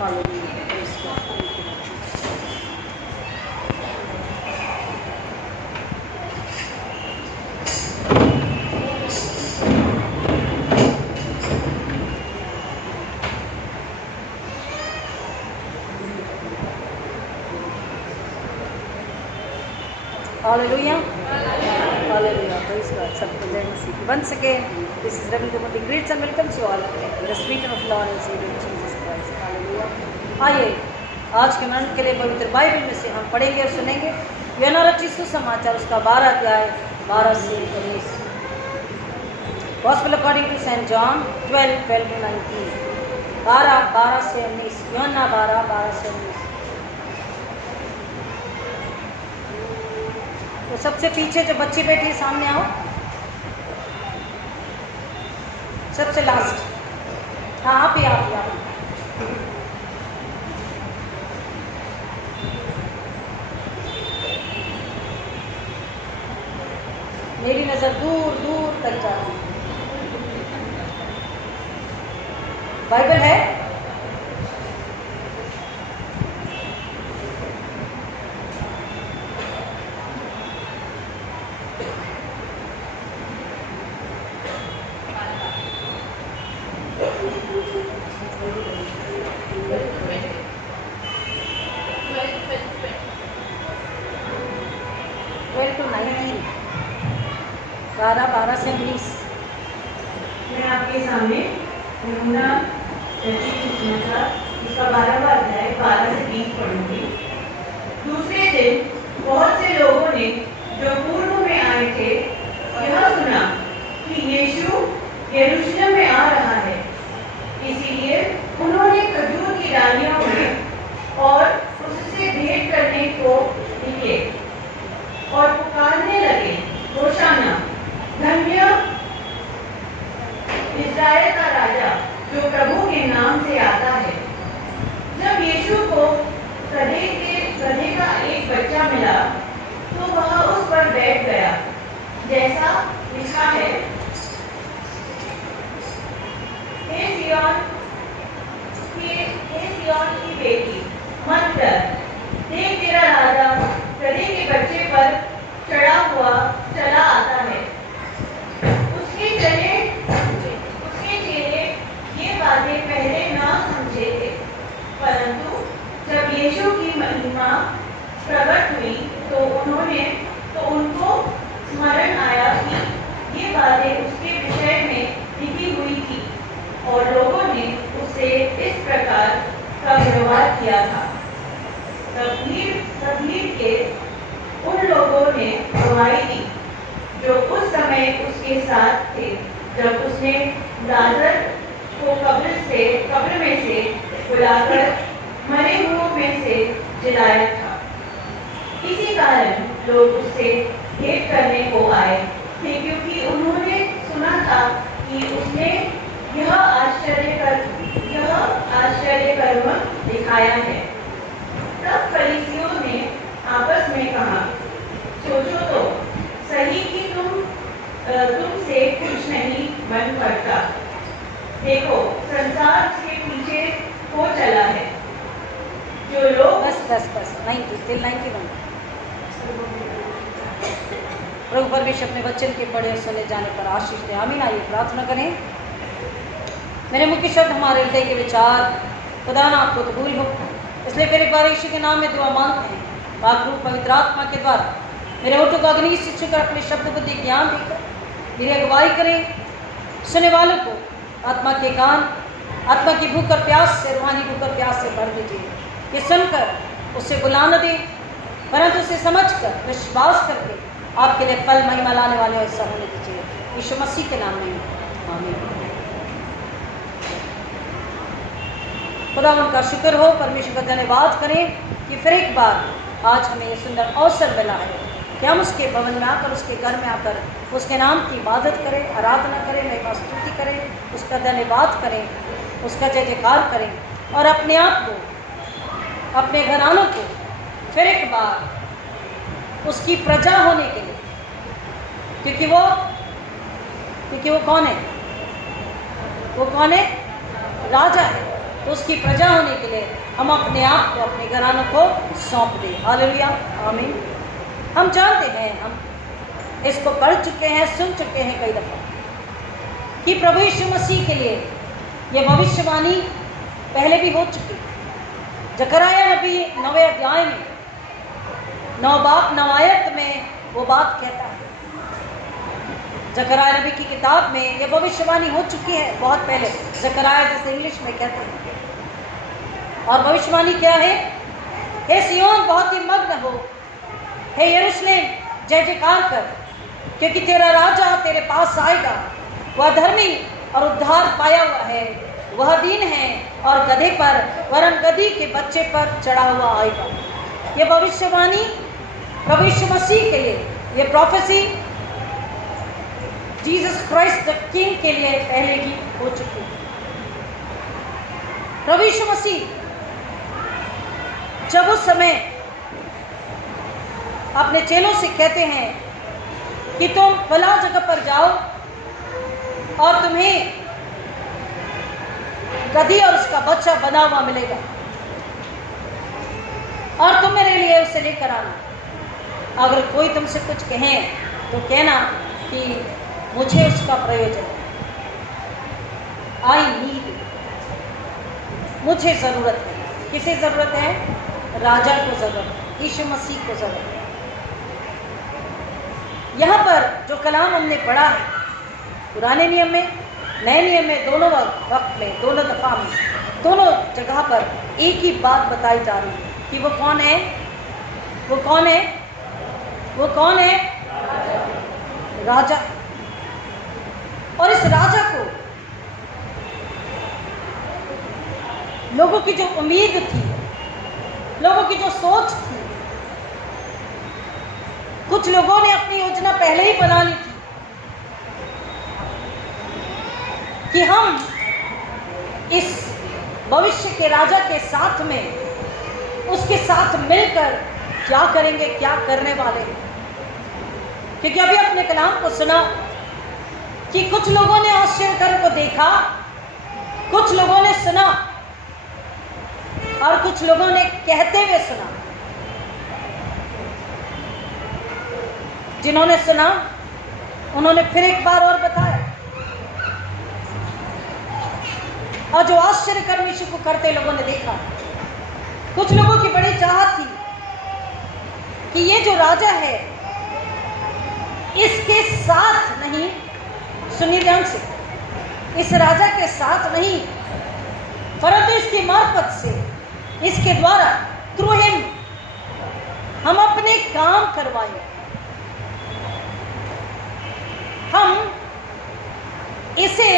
Hallelujah, praise God. Hallelujah, hallelujah, praise God. सबको जय मसीह की। Once again, this is Reverend Timothy greets and welcomes you all in the sweet name of Lord and Savior Jesus Christ. Hallelujah. आइए आज के मन के लिए पवित्र बाइबल में से हम पढ़ेंगे और सुनेंगे यूहन्ना रचित सुसमाचार उसका 12 अध्याय 12 से 19। Gospel according to Saint John 12:12 to 19। 12 से 19। यूहन्ना 12 से 19। तो सबसे पीछे जो बच्ची बैठी है सामने आओ, सबसे लास्ट। हाँ आप ही। मेरी नजर दूर दूर तक जा रही है। बाइबल है? बारह से 19। मैं आपके सामने यूहन्ना रचित सुसमाचार इसका 12वां अध्याय 12 से 20 पढ़ूंगी। दूसरे दिन बहुत से लोगों ने जो पूर्व में आए थे यह सुना कि यीशु यरूशलेम में आ रहा है, इसीलिए उन्होंने खजूर की डालियां उठाई और उससे भेंट करने को निकले और पुकारने लगे, होशाना, धन्य इस्राएल का राजा जो प्रभु के नाम से आता है। जब यीशु को गधे का एक बच्चा मिला तो वह उस पर बैठ गया, जैसा लिखा है, हे सिय्योन की बेटी, मत डर, देख तेरा राजा गधे के बच्चे पर चढ़ा हुआ चला आता है। उसके चेले ये बातें पहले ना समझे थे, परंतु जब यीशु की महिमा प्रकट हुई तो उनको स्मरण आया कि ये बातें उसके विषय में लिखी हुई थी और लोगों ने उससे इस प्रकार का व्यवहार किया था। तब भीड़ के उन लोगों ने गवाही दी जो उस समय उसके साथ थे, जब उसने लाजर को कब्र में से बुलाकर मरे हुओं में से जिलाया था। इसी कारण लोग उससे भेंट करने को आए थे, क्योंकि उन्होंने सुना था कि उसने यह आश्चर्य कर्म दिखाया है। तब फरीसियों ने आपस में कहा, सोचो तो सही कि तुमसे कुछ नहीं बन पड़ता। देखो संसार उसके पीछे हो चला है। जो लोग बस 91। प्रभु परमेश्वर अपने वचन के पढ़े और सुने जाने पर आशीष दे। आमीन। आइए प्रार्थना करें। मेरे मुख्य शब्द हमारे हृदय के विचार खुदा ना आपको कबूल हो, इसलिए फिर एक बार यीशु के नाम में दुआ मांगते हैं। पाक रूप पवित्र आत्मा के द्वारा मेरे होठों को अग्नि से छूकर अपने शब्द बुद्धि ज्ञान देकर मेरी अगुवाई करें। सुनने वालों को आत्मा के कान, आत्मा की भूख और प्यास से, रूहानी भूख और प्यास से भर दीजिए। ये सुनकर उसे बुला न दें, परंतु उसे समझकर विश्वास करके आपके लिए फल महिमा लाने वाले ऐसा होने दीजिए। यीशु मसीह के नाम में आमीन। खुदा उनका शुक्र हो, परमेश्वर का धन्यवाद करें कि फिर एक बार आज हमें ये सुंदर अवसर मिला है कि हम उसके भवन में आकर, उसके घर में आकर उसके नाम की इबादत करें, आराधना करें, महिमा स्तुति करें, उसका धन्यवाद करें, उसका जय जयकार करें और अपने आप को, अपने घरानों को फिर एक बार उसकी प्रजा होने के लिए, क्योंकि वो कौन है? वो कौन है? राजा है। तो उसकी प्रजा होने के लिए हम अपने आप को, अपने घरानों को सौंप दें। हालेलुया, आमीन। हम जानते हैं, हम इसको पढ़ चुके हैं, सुन चुके हैं कई दफ़ा कि प्रभु यीशु मसीह के लिए ये भविष्यवाणी पहले भी हो चुकी। जकरया नबी 9वें अध्याय में 9 आयत में वो बात कहता है। जकरया नबी की किताब में ये भविष्यवाणी हो चुकी है बहुत पहले, जकरया जैसे इंग्लिश में कहते हैं। और भविष्यवाणी क्या है? हे सिय्योन बहुत ही मग्न हो, हे यरूशलेम जय जयकार कर, क्योंकि तेरा राजा तेरे पास आएगा। वह धर्मी और उद्धार पाया हुआ है, वह दीन है और गधे पर वरन गधी के बच्चे पर चढ़ा हुआ आएगा। ये भविष्यवाणी प्रभु यीशु मसीह के लिए, ये prophecy Jesus Christ the king के लिए पहले ही हो चुकी है। प्रभु यीशु मसीह जब उस समय अपने चेलों से कहते हैं कि तुम फला जगह पर जाओ और तुम्हें गधी और उसका बच्चा बना हुआ मिलेगा और तुम मेरे लिए उसे लेकर आना। अगर कोई तुमसे कुछ कहे तो कहना कि मुझे उसका प्रयोजन है, आई नीड, मुझे ज़रूरत है। किसे ज़रूरत है? राजा को ज़रूरत है, यीशु मसीह को ज़रूरत है। यहाँ पर जो कलाम हमने पढ़ा है पुराने नियम में, नए नियम में, दोनों वक्त में, दोनों दफ़ा में, दोनों जगह पर एक ही बात बताई जा रही है कि वो कौन है? वो कौन है? वो कौन है? राजा। और इस राजा को लोगों की जो उम्मीद थी, लोगों की जो सोच थी, कुछ लोगों ने अपनी योजना पहले ही बना ली थी कि हम इस भविष्य के राजा के साथ में, उसके साथ मिलकर क्या करेंगे, क्या करने वाले हैं। क्योंकि अभी अपने कलाम को सुना कि कुछ लोगों ने आश्चर्य को देखा, कुछ लोगों ने सुना और कुछ लोगों ने कहते हुए सुना। जिन्होंने सुना उन्होंने फिर एक बार और बताया, और जो आश्चर्य यीशु को करते लोगों ने देखा। कुछ लोगों की बड़ी चाहत थी कि ये जो राजा है इसके साथ नहीं, सुनिए ध्यान से, इस राजा के साथ नहीं, परंतु इसकी मार्फत से, इसके द्वारा, थ्रू हिम, हम अपने काम करवाएं, हम इसे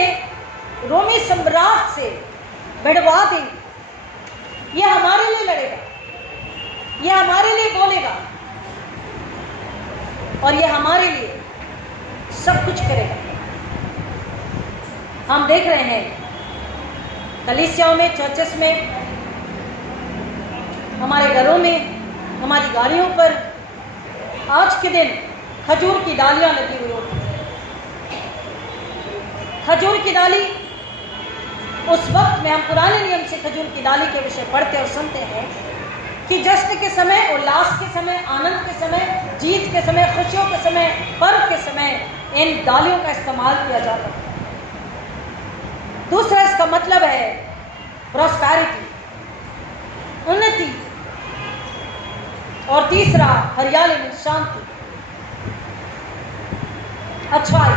रोमी सम्राट से भिड़वा देंगे। यह हमारे लिए लड़ेगा, यह हमारे लिए बोलेगा और यह हमारे लिए सब कुछ करेगा। हम देख रहे हैं कलीसियाओं में, चर्चेस में, हमारे घरों में, हमारी गाड़ियों पर आज के दिन खजूर की डालियां लगी हुई होती हैं। खजूर की डाली, उस वक्त में हम पुराने नियम से खजूर की डाली के विषय पढ़ते और सुनते हैं कि जश्न के समय, उल्लास के समय, आनंद के समय, जीत के समय, खुशियों के समय, पर्व के समय इन डालियों का इस्तेमाल किया जाता है। दूसरा इसका मतलब है प्रॉस्पेरिटी, उन्नति, और तीसरा हरियाली में शांति, अच्छाई।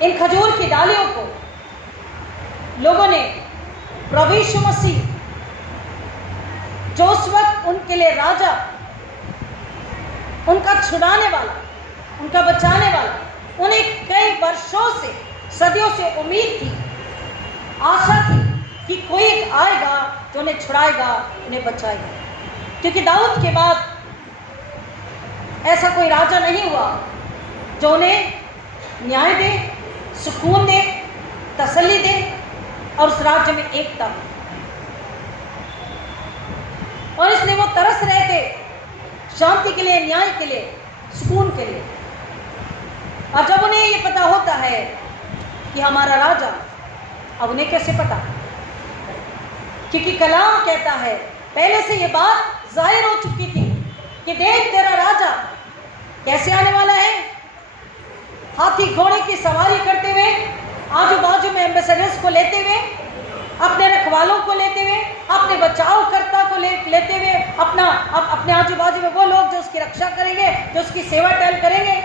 इन खजूर की डालियों को लोगों ने प्रभु यीशु मसीह, जो उस वक्त उनके लिए राजा, उनका छुड़ाने वाला, उनका बचाने वाला, उन्हें कई वर्षों से, सदियों से उम्मीद थी, आशा थी कि कोई एक आएगा जो उन्हें छुड़ाएगा, उन्हें बचाएगा। क्योंकि दाऊद के बाद ऐसा कोई राजा नहीं हुआ जो उन्हें न्याय दे, सुकून दे, तसल्ली दे और उस राज्य में एकता हो। और इसलिए वो तरस रहे थे शांति के लिए, न्याय के लिए, सुकून के लिए। और जब उन्हें ये पता होता है कि हमारा राजा। अब उन्हें कैसे पता? क्योंकि कलाम कहता है पहले से ये बात जाहिर हो चुकी थी कि देख तेरा राजा कैसे आने वाला है, हाथी घोड़े की सवारी करते हुए, आजू बाजू में एम्बेसडर्स को लेते हुए, अपने रखवालों को लेते हुए, अपने बचावकर्ता को लेते हुए, अपने आजू बाजू में वो लोग जो उसकी रक्षा करेंगे, जो उसकी सेवा टहल करेंगे।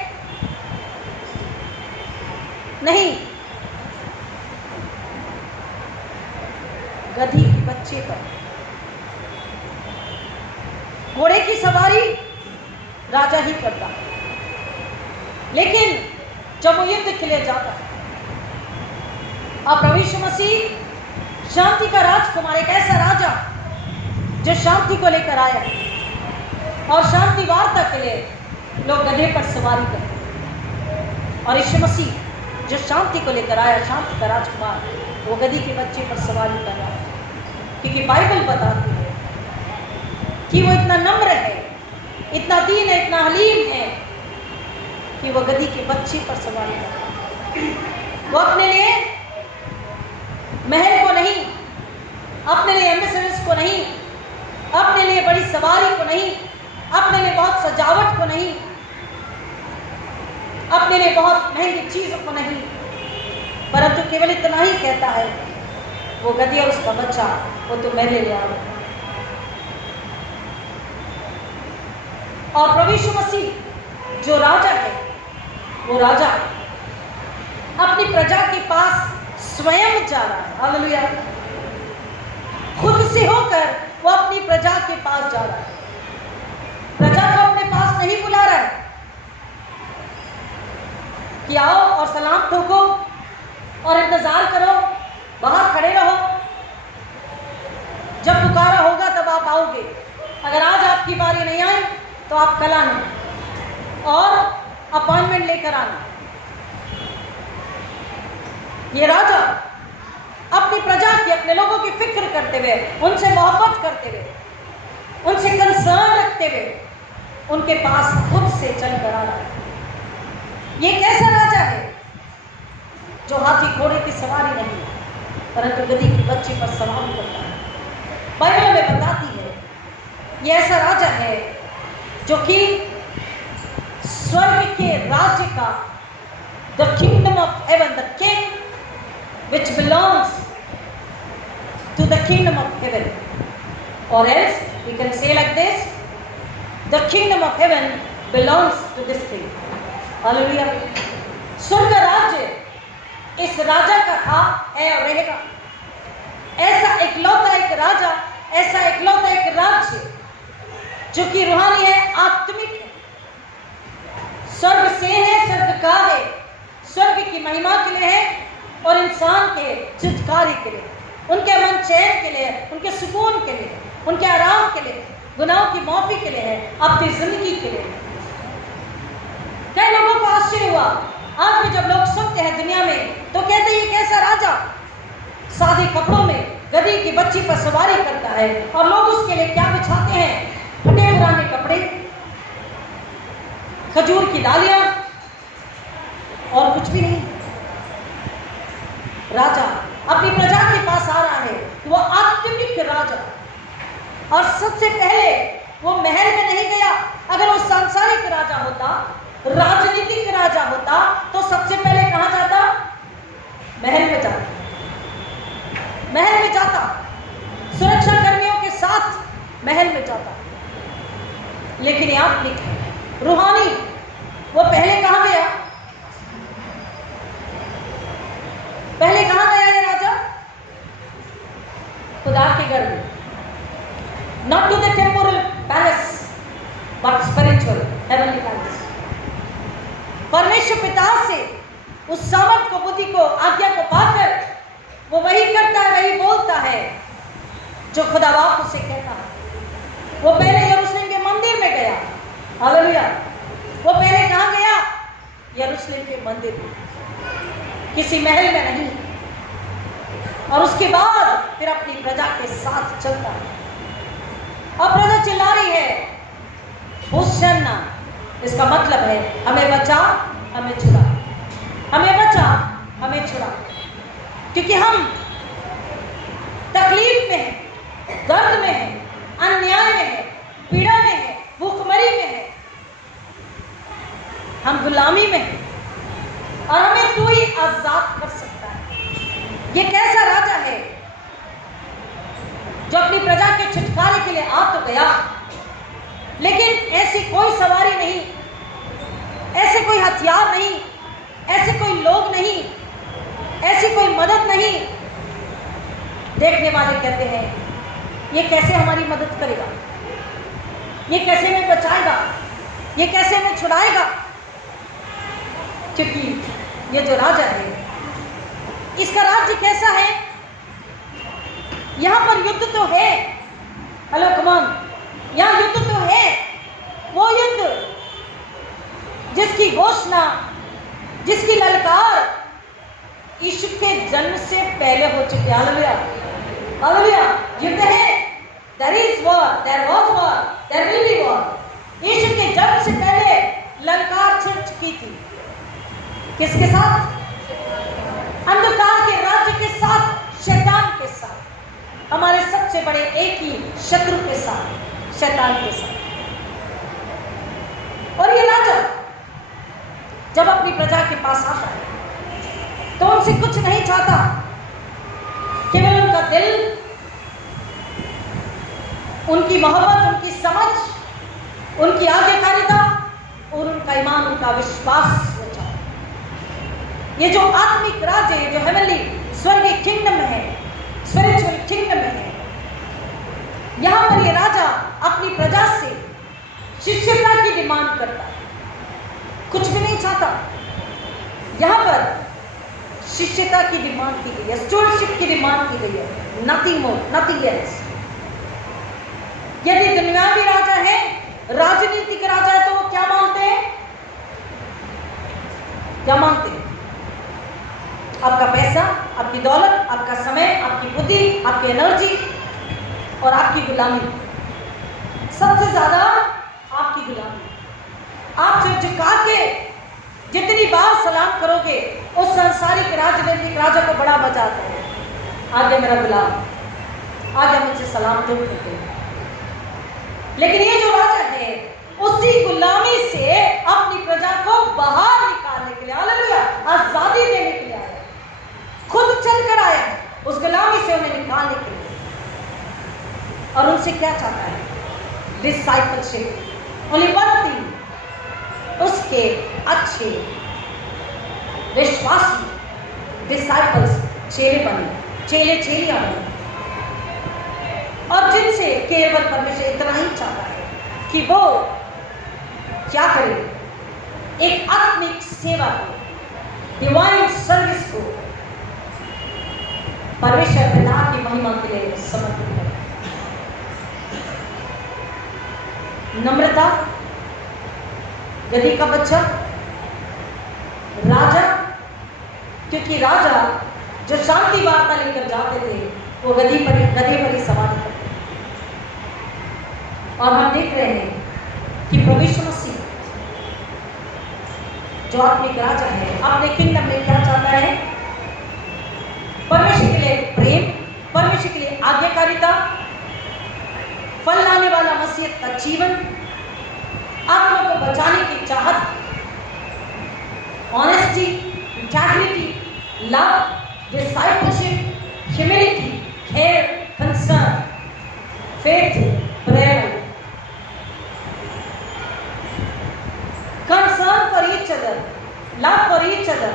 नहीं, गधी के बच्चे पर घोड़े की सवारी राजा ही करता। लेकिन जब वो युद्ध के लिए जाता, अब प्रभु यीशु मसीह शांति का राजकुमार, एक ऐसा राजा जो शांति को लेकर आया, और शांति वार्ता के लिए लोग गधे पर सवारी करते। और यीशु मसीह जो शांति को लेकर आया, शांति का राजकुमार, वो गधी के बच्चे पर सवारी कर रहा है। क्योंकि बाइबल बताती है कि वो इतना नम्र है, इतना दीन है, इतना हलीम है कि वो गधी के बच्चे पर सवारी कर रहा है। वो अपने लिए महल को नहीं, अपने लिए एम्बेसडर्स को नहीं, अपने लिए बड़ी सवारी को नहीं, अपने लिए बहुत सजावट को नहीं, अपने लिए बहुत महंगी चीजों को नहीं, परंतु केवल इतना ही कहता है, वो गधी और उसका बच्चा वो तो मेरे लिए आओ। और प्रभु यीशु मसीह जो राजा है, वो राजा अपनी प्रजा के पास स्वयं जा रहा है। हालेलुया। खुद से होकर वो अपनी प्रजा के पास जा रहा है। प्रजा को अपने पास नहीं बुला रहा है कि आओ और सलाम ठोको और इंतजार करो, बाहर खड़े रहो, जब पुकारा होगा तब आप आओगे, अगर आज आपकी बारी नहीं आई तो आप कल आना और अपॉइंटमेंट लेकर आना। ये राजा अपनी प्रजा की, अपने लोगों की फिक्र करते हुए, उनसे मोहब्बत करते हुए, उनसे कंसर्न रखते हुए उनके पास खुद से चल कर आ रहा है। ये कैसा राजा है जो हाथी घोड़े की सवारी नहीं, परंतु गधी के बच्चे पर सवारी करता है। बाइबल में बताती है ये ऐसा राजा है जो कि स्वर्ग के राज्य का, the kingdom of haven, the king which belongs to the kingdom of heaven, or else we can say like this, the kingdom of heaven belongs to this king. Hallelujah. स्वर्ग राज्य इस राजा का था, है और रहेगा। ऐसा इकलौता एक राजा, ऐसा इकलौता एक राज्य जो कि रूहानी है, आत्मिक है, स्वर्ग से है, स्वर्ग का है, स्वर्ग की महिमा के लिए है और इंसान के छुटकारे के लिए, उनके मन चैन के लिए, उनके सुकून के लिए, उनके आराम के लिए, गुनाहों की माफी के लिए है, अपनी जिंदगी के लिए। कई लोगों को आश्चर्य हुआ, आज भी जब लोग सुनते हैं दुनिया में तो कहते हैं ये कैसा राजा सादे कपड़ों में गधी की बच्ची पर सवारी करता है, और लोग उसके लिए क्या बिछाते हैं, फटे पुराने कपड़े, खजूर की डालियां और कुछ भी नहीं। राजा अपनी प्रजा के पास आ रहा है, वो आत्मिक राजा, और सबसे पहले वो महल में नहीं गया। अगर वो सांसारिक राजा होता, राजनीतिक राजा होता, तो सबसे पहले कहां जाता? महल में जाता, महल में जाता, सुरक्षा कर्मियों के साथ महल में जाता। लेकिन ये आत्मिक है, रूहानी, वो पहले कहां गया? पहले कहां गया ये राजा? खुदा के घर में। Not to the temporal palace but spiritual heavenly palace. परमेश्वर पिता से उस सामर्थ को, बुद्धि को, आज्ञा को पाकर वो वही करता है, वही बोलता है जो खुदा बाप उसे कहता है। वो पहले यरूशलेम के मंदिर में गया। हालेलुया। वो पहले कहां गया? यरूशलेम के मंदिर में, किसी महल में नहीं। और उसके बाद फिर अपनी प्रजा के साथ चलता है। और प्रजा चिल्ला रही है होशाना, इसका मतलब है हमें बचा, हमें छुड़ा, हमें बचा, हमें हमें छुड़ा, क्योंकि हम तकलीफ में हैं, दर्द में हैं, अन्याय में हैं, पीड़ा में हैं, भूखमरी में हैं, हम गुलामी में हैं, और हमें तू ही आजाद कर सकता है। ये कैसा राजा है जो अपनी प्रजा के छुटकारे के लिए आ तो गया, लेकिन ऐसी कोई सवारी नहीं, ऐसे कोई हथियार नहीं, ऐसे कोई लोग नहीं, ऐसी कोई मदद नहीं। देखने वाले कहते हैं ये कैसे हमारी मदद करेगा, ये कैसे हमें बचाएगा, ये कैसे हमें छुड़ाएगा, क्योंकि ये जो राजा है इसका राज्य कैसा है। यहां पर युद्ध तो है, हेलो कमान, यहां युद्ध तो है, वो युद्ध जिसकी घोषणा, जिसकी ललकार यीशु के जन्म से पहले हो चुकी है। हालेलुया, हालेलुया, युद्ध है। There is war, there was war, there will be war। यीशु के जन्म से पहले ललकार छिड़ चुकी थी। किसके साथ? अंधकार के राज्य के साथ, शैतान के साथ, हमारे सबसे बड़े एक ही शत्रु के साथ, शैतान के साथ। और ये राजा जब अपनी प्रजा के पास आता है तो उनसे कुछ नहीं चाहता, केवल उनका दिल, उनकी मोहब्बत, उनकी समझ, उनकी आज्ञाकारिता और उनका ईमान, उनका विश्वास चाहता है। ये जो आत्मिक राज्य है, जो हेवनली स्वर्गीय किंगडम है, स्पिरिचुअल किंगडम है, यहां पर ये राजा अपनी प्रजा से शिष्यता की डिमांड करता है, कुछ भी नहीं चाहता। यहां पर शिष्यता की डिमांड की गई है, स्टूडेंटशिप की डिमांड की गई है, नथिंग मोर, नथिंग एल्स। यदि दुनियावी राजा है, राजनीतिक राजा है, तो वो क्या मांगते हैं? क्या मांगते हैं? आपका पैसा, आपकी दौलत, आपका समय, आपकी बुद्धि, आपकी एनर्जी और आपकी गुलामी। सबसे ज्यादा आपकी गुलामी। आप सिर झुका के जितनी बार सलाम करोगे, उस सांसारिक राजनीतिक राजा को बड़ा मजा आता है। आगे मेरा गुलाम, आगे मुझसे सलाम क्यों करते हैं? लेकिन ये जो राजा है, उसी गुलामी से अपनी प्रजा को बाहर निकालने के लिए, हालेलुया, आजादी देने के लिए आया, खुद चलकर आया उस गुलामी से उन्हें निकालने के लिए। और उनसे क्या चाहता है? डिसाइपलशिप। ओनली वन थिंग, उसके अच्छे विश्वासी डिसाइपल्स, चेले बने, चेले चेलियां बने, और जिनसे केवल परमेश्वर इतना ही चाहता है कि वो क्या करे? एक आत्मिक सेवा को, डिवाइन सर्विस को परमेश्वर पिता की महिमा के लिए समर्पित करे। नम्रता, गधी का बच्चा, राजा, क्योंकि राजा जो शांति वार्ता लेकर जाते थे वो गधी पर ही सवारी करते। और हम देख रहे हैं कि प्रभु यीशु मसीह जो आत्मिक राजा है, अपने किंगडम में क्या चाहता है? परमेश्वर के लिए प्रेम, परमेश्वर के लिए आज्ञाकारिता, फल लाने वाला मसीह का जीवन, आत्मा को बचाने की चाहत, honesty, integrity, love, discipleship, humility, care, concern, faith, prayer, concern for each other, love for each other।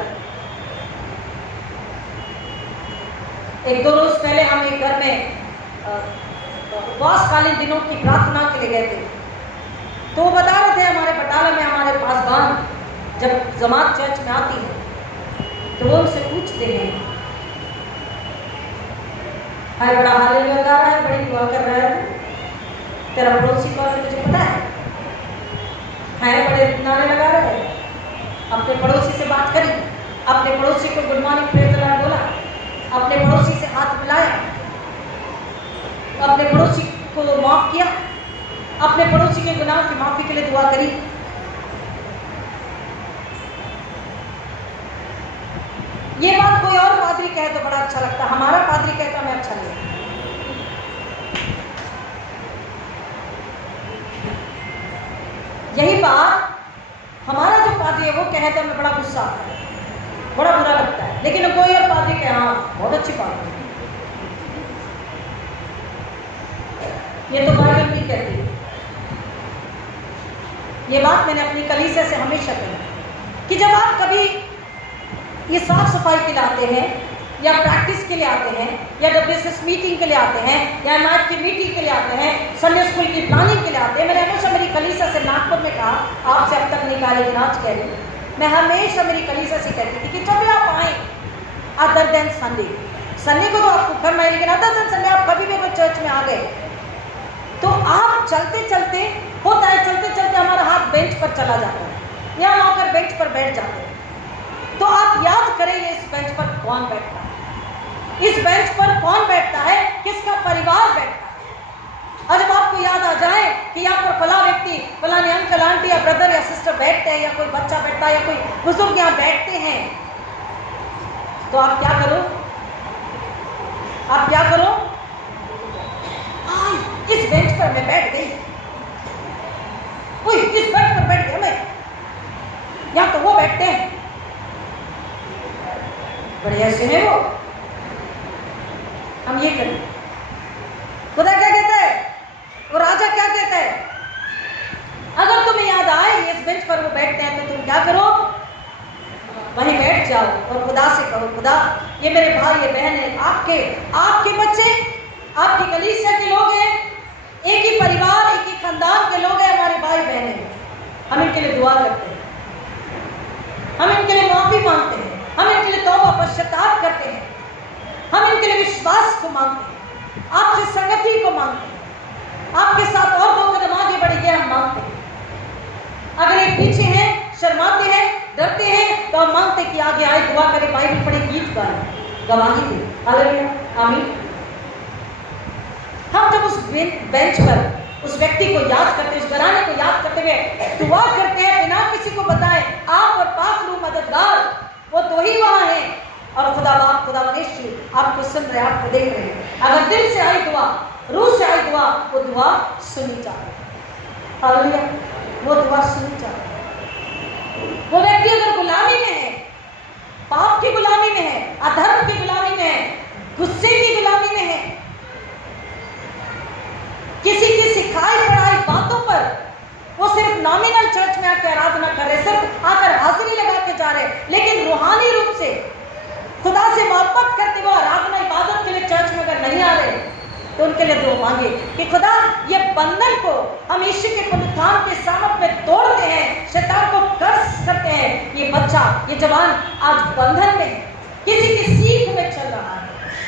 एक दो रोज पहले हम एक घर में उपवासकालीन दिनों की प्रार्थना के लिए गए थे, तो वो बता रहे थे हमारे बटाला में हमारे पासवान जब जमात चर्च में आती है तो वो उनसे पूछते हैं, हाय बड़ा हालेलुया गा रहा है, बड़ी दुआ कर रहा है, तेरा पड़ोसी कौन है तुझे पता है? बड़े नारे लगा रहे हैं। अपने पड़ोसी से बात करी, अपने पड़ोसी को good morning praise the Lord बोला, अपने पड़ोसी से हाथ मिलाया, अपने पड़ोसी को माफ किया, अपने पड़ोसी के गुनाह की माफी के लिए दुआ करी। ये बात कोई और पादरी कहे तो बड़ा अच्छा लगता, हमारा पादरी कहे तो हमें अच्छा नहीं लगता। यही बात हमारा जो पादरी है वो कहे तो हमें बड़ा गुस्सा आता है, बड़ा बुरा लगता है, लेकिन कोई और पादरी कहे हाँ बहुत अच्छी बात है। ये तो बाइबल नहीं कहती। ये बात मैंने अपनी कलीसिया से हमेशा कही कि जब आप कभी ये साफ सफाई के लिए आते हैं या प्रैक्टिस के लिए आते हैं या WSS मीटिंग के लिए आते हैं या मैथ की मीटिंग के लिए आते हैं, संडे स्कूल की प्लानिंग के लिए आते हैं, मैंने हमेशा मेरी कलीसिया से नागपुर में कहा, आपसे अब तक नहीं कहा लेकिन आज कह रही हूँ, मैं हमेशा मेरी कलीसिया से कहती थी कि जब भी आप आए अदर देन संडे को तो आपको करना है, लेकिन अदर देन संडे आप कभी भी कोई चर्च में आ गए तो आप चलते चलते होता है, चलते चलते हमारा हाथ बेंच पर चला जाता है या हम आकर बेंच पर बैठ जाते हैं, तो आप याद करें ये इस बेंच पर कौन बैठता है, इस बेंच पर कौन बैठता है, किसका परिवार बैठता है। और जब आपको याद आ जाए कि यहाँ पर फला व्यक्ति, फलाने अंकल आंटी या ब्रदर या सिस्टर बैठते हैं या कोई बच्चा बैठता है या कोई बुजुर्ग यहाँ बैठते हैं, तो आप क्या करो, आप क्या करो, इस बेंच पर मैं बैठ गई, इस बेंच पर बैठ गया मैं, यहां तो वो बैठते हैं, बड़े ऐसे हैं वो, हम ये करें। खुदा क्या कहता है, वो राजा क्या कहता है, अगर तुम्हें याद आए इस बेंच पर वो बैठते हैं तो तुम क्या करो, वहीं बैठ जाओ और खुदा से कहो, खुदा ये मेरे भाई ये बहन है, आपके बच्चे, आपकी कलीसिया के लोग हैं, एक ही परिवार एक ही खानदान के लोग हैं, हमारे भाई बहन हैं, हम इनके लिए दुआ करते हैं, हम इनके लिए माफी मांगते हैं, हम इनके लिए तौबा पश्चाताप करते हैं, हम इनके लिए विश्वास को मांगते हैं, आपसे संगति को मांगते हैं, आपके साथ और 2 कदम आगे बढ़ेंगे हम मांगते हैं। अगर एक पीछे हैं, शर्माते हैं, डरते हैं, तो हम मांगते कि आगे आए, दुआ करें, बाइबल पढ़े, गीत गाएं, गवाही दें, हालेलुया, आमीन। हम जब उस बेंच पर उस व्यक्ति को याद करते, उस घराने को याद करते हुए दुआ करते हैं बिना किसी को बताए, आप और पाक रूह मददगार वो दो ही वहां हैं, और खुदा बाप खुदा मनुष्य आपको सुन रहे, आपको देख रहे हैं। अगर दिल से आई दुआ, रूह से आई दुआ, वो दुआ सुनी जाए, हालेलुया, वो दुआ सुनी जाए। वो व्यक्ति अगर गुलामी में है, पाप की गुलामी में है, अधर्म की गुलामी में है, गुस्से की गुलामी में है, किसी की सिखाई पढ़ाई बातों पर वो सिर्फ नॉमिनल चर्च में आकर आराधना कर रहे, सिर्फ आकर हाजिरी लगा के जा रहे, लेकिन रूहानी रूप से खुदा से मोहब्बत करते हुए आराधना इबादत के लिए चर्च में अगर नहीं आ रहे, तो उनके लिए दुआ मांगे कि खुदा ये बंधन को हम यीशु के पुनरुत्थान के सामर्थ में तोड़ते हैं, शैतान को कर्स करते हैं। ये बच्चा, ये जवान आज बंधन में किसी की सीख में चल रहा है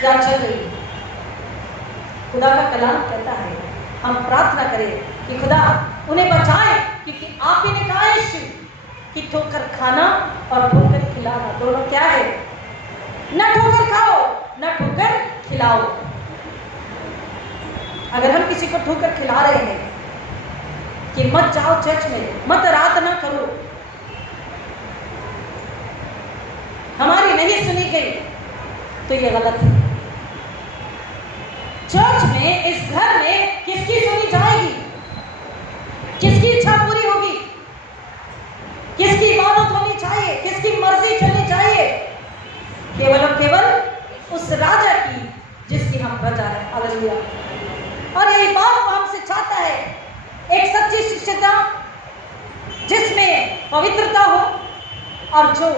या चल रही है। खुदा का कलाम कहता है हम प्रार्थना करें कि खुदा उन्हें बचाए, क्योंकि आप ही ने कहा है यीशु कि ठोकर खाना और ठोकर खिलाना दोनों क्या है, न ठोकर खाओ न ठोकर खिलाओ। अगर हम किसी को ठोकर खिला रहे हैं कि मत जाओ चर्च में, मत आराधना करो, हमारी नहीं सुनी गई, तो ये गलत है। चर्च में, इस घर में किसकी सुनी जाएगी, किसकी इच्छा पूरी होगी, किसकी इबादत होनी चाहिए, किसकी मर्जी चलनी चाहिए, केवल और केवल उस राजा की जिसकी हम प्रजा है, हालेलुया। और यही बात वो हमसे चाहता है, एक सच्ची शिष्यता जिसमें पवित्रता हो और जो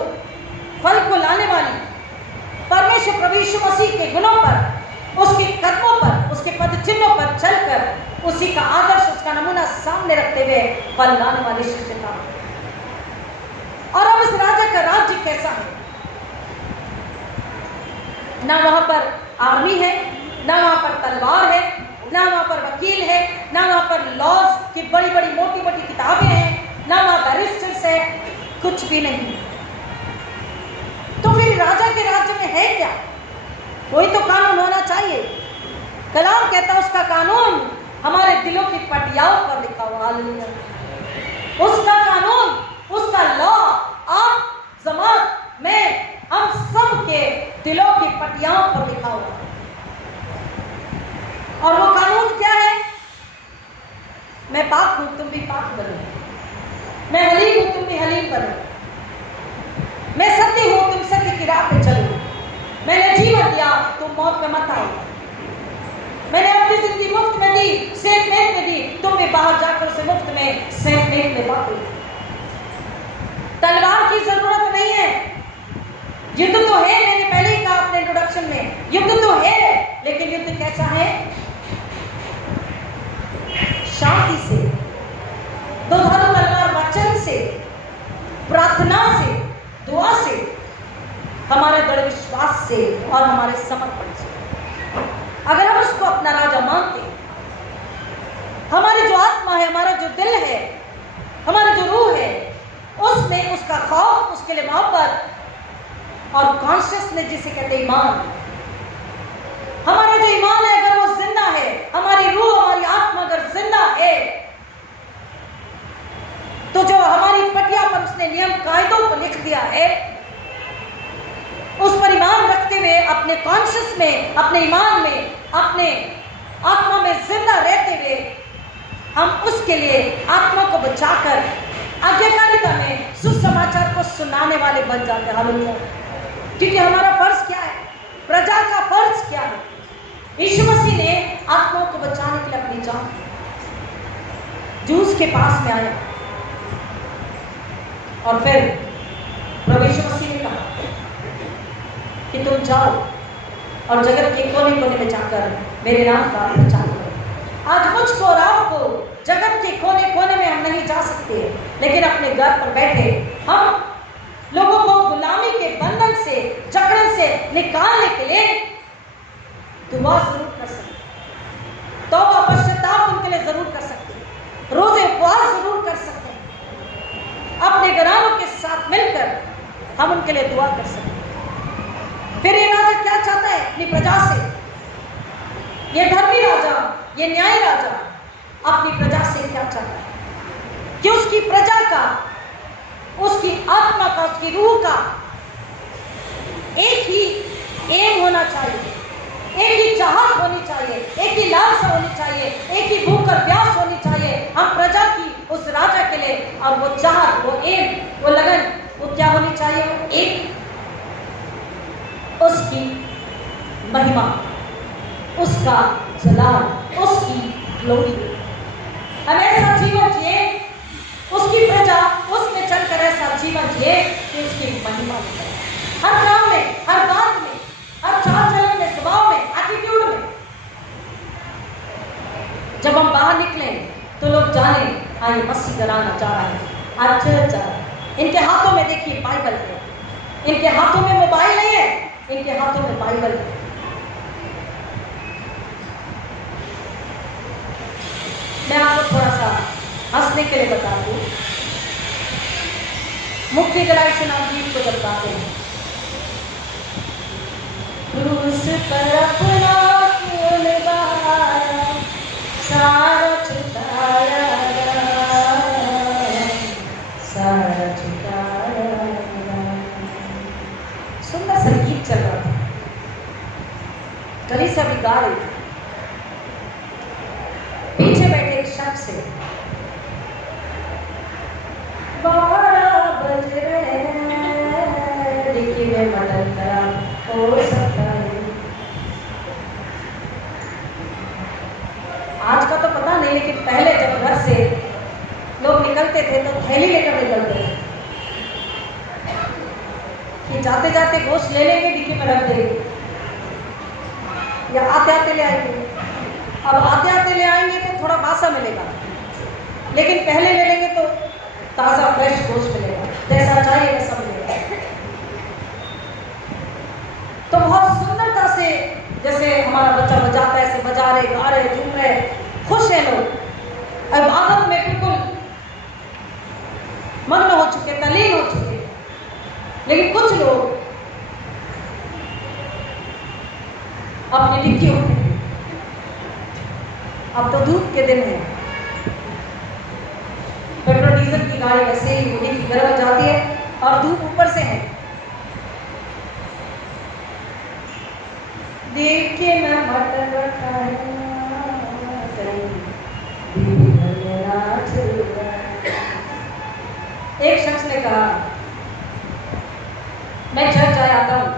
फल को लाने वाली परमेश्वर प्रभु यीशु मसीह के गुणों पर, उसके कदमों पर, उसके पद चिन्हों पर चलकर उसी का आदर्श, उसका नमूना सामने रखते हुए फल लाने वाली शिष्यता। और अब इस राजा का राज्य कैसा है, ना वहां पर आर्मी है, ना वहां पर तलवार है, ना वहां पर वकील है, ना वहां पर लॉज की बड़ी बड़ी मोटी मोटी किताबें हैं, ना वहां बैरिस्टर्स है, कुछ भी नहीं। तो फिर राजा के राज्य में है क्या, कोई तो कानून होना चाहिए। कलाम कहता है उसका कानून हमारे दिलों की पटियाओं पर लिखा हुआ, हालेलुया। उसका कानून, उसका लॉ आप जमात में हम सब के दिलों की पटियाओं पर लिखा हुआ है। और वो कानून क्या है? मैं पाक हूं, तुम भी पाक बनो। मैं हलीम हूं, तुम भी हलीम बनो। मैं सत्य हूं, तुम सत्य की राह पे चलो। मैंने जीवन दिया, तुम मौत में मत आओ। मैंने अपनी जिंदगी मुफ्त में दी, सेंटमेंट में दी, तुम भी बाहर जाकर उसे मुफ्त में सेंटमेंट में बांटो। तलवार की जरूरत नहीं है। युद्ध तो है, मैंने पहले ही कहा अपने इंट्रोडक्शन में, युद्ध तो है, लेकिन युद्ध कैसा है? शांति से, दुधारू तलवार वचन से, प्रार्थना से, दुआ से, हमारे दृढ़ विश्वास से और हमारे समर्पण से। अगर हम उसको अपना राजा मानते, हमारी जो आत्मा है, हमारा जो दिल है, हमारी जो रूह है, उसमें उसका खौफ, उसके लिए मोहब्बत और कॉन्शियसनेस जिसे कहते हैं ईमान, हमारा जो ईमान है अगर वो जिंदा है, हमारी रूह, हमारी आत्मा अगर जिंदा है, तो जो हमारी पटिया पर उसने नियम कायदों को लिख दिया है, उस पर ईमान रखते हुए अपने कॉन्शियस में, अपने ईमान में, अपने आत्मा में जिंदा रहते हुए हम उसके लिए आत्मा को बचाकर आज्ञाकारिता में सुसमाचार को सुनाने वाले बन जाते हैं। हालेलुया। क्योंकि हमारा फर्ज क्या है? प्रजा का फर्ज क्या है? यीशु मसीह ने आत्माओं को बचाने के लिए अपनी जान जूस के पास में आया और फिर प्रभु यीशु मसीह ने कहा कि तुम जाओ और जगत के कोने कोने में जाकर मेरे नाम का प्रचार करो। आज मुझको और आपको जगत के कोने कोने में हम नहीं जा सकते, लेकिन अपने घर पर बैठे हम लोगों को गुलामी के बंधन से, जकड़न से निकालने के लिए दुआ जरूर कर सकते, तौबा पश्चाताप उनके लिए जरूर कर सकते, रोजे उपवास जरूर कर सकते, अपने घरानों के साथ मिलकर हम उनके लिए दुआ कर सकते। फिर ये राजा क्या चाहता है अपनी प्रजा से? ये धर्मी राजा, ये न्यायी राजा अपनी प्रजा से क्या चाहता है? कि उसकी प्रजा का, उसकी आत्मा का, उसकी रूह का एक ही एम होना चाहिए, एक ही चाहत होनी चाहिए, एक ही लालसा होनी चाहिए, एक ही भूख और प्यास होनी चाहिए हम प्रजा की, उस राजा के लिए। और वो चाहत, वो एम, वो लगन, वो क्या होनी चाहिए? वो एक, उसकी महिमा, उसका जलाल, उसकी ग्लोरी। हम ऐसा जीवन जिए, उसकी प्रजा उसमें चलकर ऐसा जीवन जिए कि उसकी महिमा निकले हर काम में, हर बात में, हर चाल चलन में, स्वभाव में, एटीट्यूड में। जब हम बाहर निकले तो लोग जाने, हाँ ये मसीह घराना जा रहा है, आज चर्च जा रहा है। इनके हाथों में देखिए बाइबल है, इनके हाथों में मोबाइल नहीं है, इनके हाथों में बाइबल है। मैं आपको थोड़ा सा हंसने के लिए बता दूं, मुक्ति दिलाई चुनाव गीत को जब गाते हैं, क्रूस पर अपना खून बहाया, सारा छुटाया, सारा छुटाया। सुंदर सा गीत चल रहा था, कलीसिया भी गा रही थी, पीछे बैठे एक शख्स से 12 बज रहे हैं, डिक्की में मटन खराब हो सकता है। आज का तो पता नहीं, लेकिन पहले जब घर से लोग निकलते थे तो थैली लेकर निकलते थे कि जाते जाते गोश्त ले लेंगे, डिक्की में रख देंगे, या आते आते ले आएंगे। अब आते आते ले आएंगे तो थोड़ा बासा मिलेगा, लेकिन पहले ले लेंगे तो ताज़ा फ्रेश गोश्त मिलेगा, जैसा चाहिए वैसा मिलेगा। तो बहुत सुंदरता से, जैसे हमारा बच्चा बजाता है, ऐसे बजा रहे, गा रहे, झूम रहे, खुश है लोग। अब आदत में बिल्कुल मग्न हो चुके, तल्लीन हो चुके। लेकिन कुछ लोग अपनी डिक्कियों में, अब तो धूप के दिन है, पेट्रोल डीजल की गाड़ी वैसे ही होगी कि गर्म हो जाती है और धूप ऊपर से है, देख के मैं मटन रखा है एक शख्स ने कहा, मैं चर्च आया आता हूँ,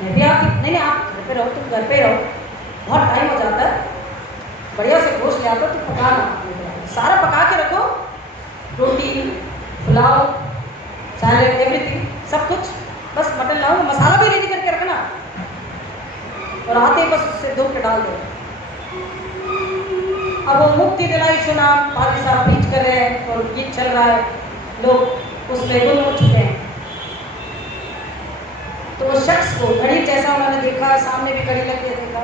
मैं भी आती, नहीं आप घर पे रहो, तुम घर पे रहो, बहुत टाइम हो जाता है, बढ़िया से गोश्त ले आता, तुम पकाना, सारा पका के रखो, रोटी पुलाव सैलेड एवरीथिंग सब कुछ, बस मटन लाओ, मसाला भी रेडी करके रखना और आते ही बस उससे धो के डाल दो। अब वो मुक्ति दिलाई सुना, पादी साहब प्रीच कर रहे हैं और गीत चल रहा है, लोग उसमें गुम हो चुके हैं। तो वो शख्स को घड़ी जैसा उन्होंने देखा, सामने भी घड़ी लग के देखा,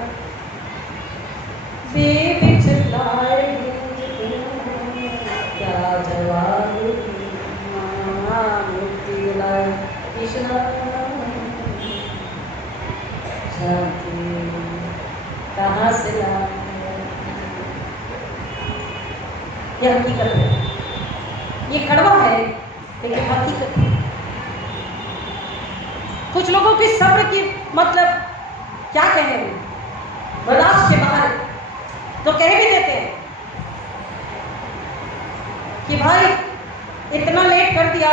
बेबी चिल्लाए क्या जवाब मुक्ति दिलाए कृष्णा शांति कहाँ से लाए। ये हकीकत है, ये कड़वा है लेकिन हकीकत है। कुछ लोगों की सब्र की मतलब क्या कहें, बर्दाश्त के बाहर तो कह भी देते हैं कि भाई इतना लेट कर दिया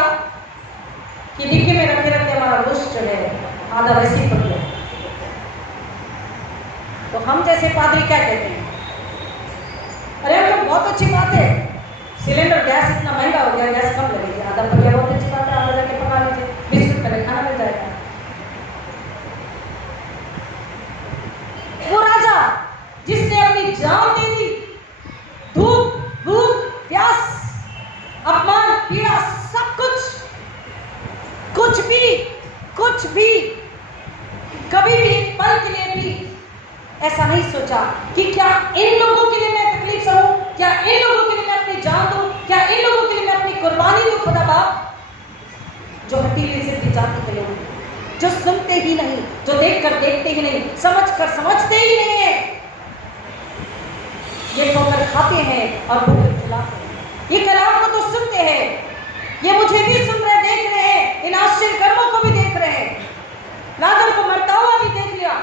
कि डिक्की में रखे रखे हमारा गोश्त चले आधा वैसे ही पड़ गया। तो हम जैसे पादरी क्या कहते हैं, अरे तो बहुत अच्छी बात है, सिलेंडर गैस इतना महंगा हो गया, गैस कम लगेगी, आधा पड़ गया, बहुत अच्छी बात है, आधा जाके पका लीजिए, 20 रुपये में खाना मिल जाएगा। वो राजा जिसने अपनी जान दे दी, धूप भूख प्यास अपमान पीड़ा सब कुछ भी कभी भी पल के लिए भी ऐसा नहीं सोचा कि क्या इन लोगों के लिए मैं तकलीफ सहूं, क्या इन लोगों के लिए मैं अपनी जान दूं, क्या इन लोगों के लिए मैं अपनी कुर्बानी दूं। खुदा बाप जो हटीली जिद्दी जाति के लोग, जो सुनते ही नहीं, जो देखकर देखते ही नहीं, समझकर समझते ही नहीं है, ये ठोकर खाते हैं और भूख खिलाते हैं। ये कलाम को तो सुनते हैं, ये मुझे भी सुन रहे, देख रहे हैं, इन आश्चर्य कर्मों को भी देख रहे हैं, लाजर को मरता हुआ भी देख लिया,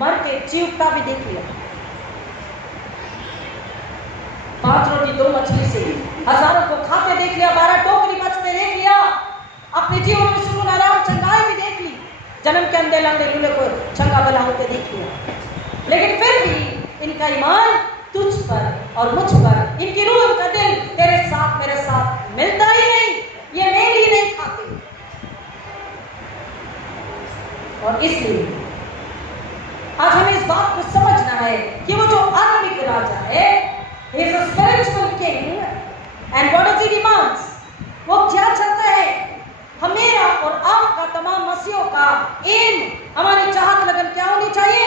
मर के जीवता भी देख लिया, 5 रोटी 2 मछली से हजारों को खाते देख लिया, 12 टोकरी बचते देख लिया, अपने जीवन में सुकून आराम चंगाई भी देख ली, जन्म के अंधे लंगड़े लूले को चंगा भला होते देख लिया। लेकिन फिर भी इनका ईमान तुझ पर और मुझ पर, इनकी रूह इनका दिल तेरे साथ मेरे साथ मिलता ही नहीं, ये मेल ही नहीं खाते। और इसलिए आज हमें इस बात को समझना है कि वो जो आत्मिक राजा है, he is a spiritual king and what does he demands, वो क्या चाहता है, हमेरा और आपका तमाम मसीहों का एम, हमारी चाहत लगन क्या होनी चाहिए,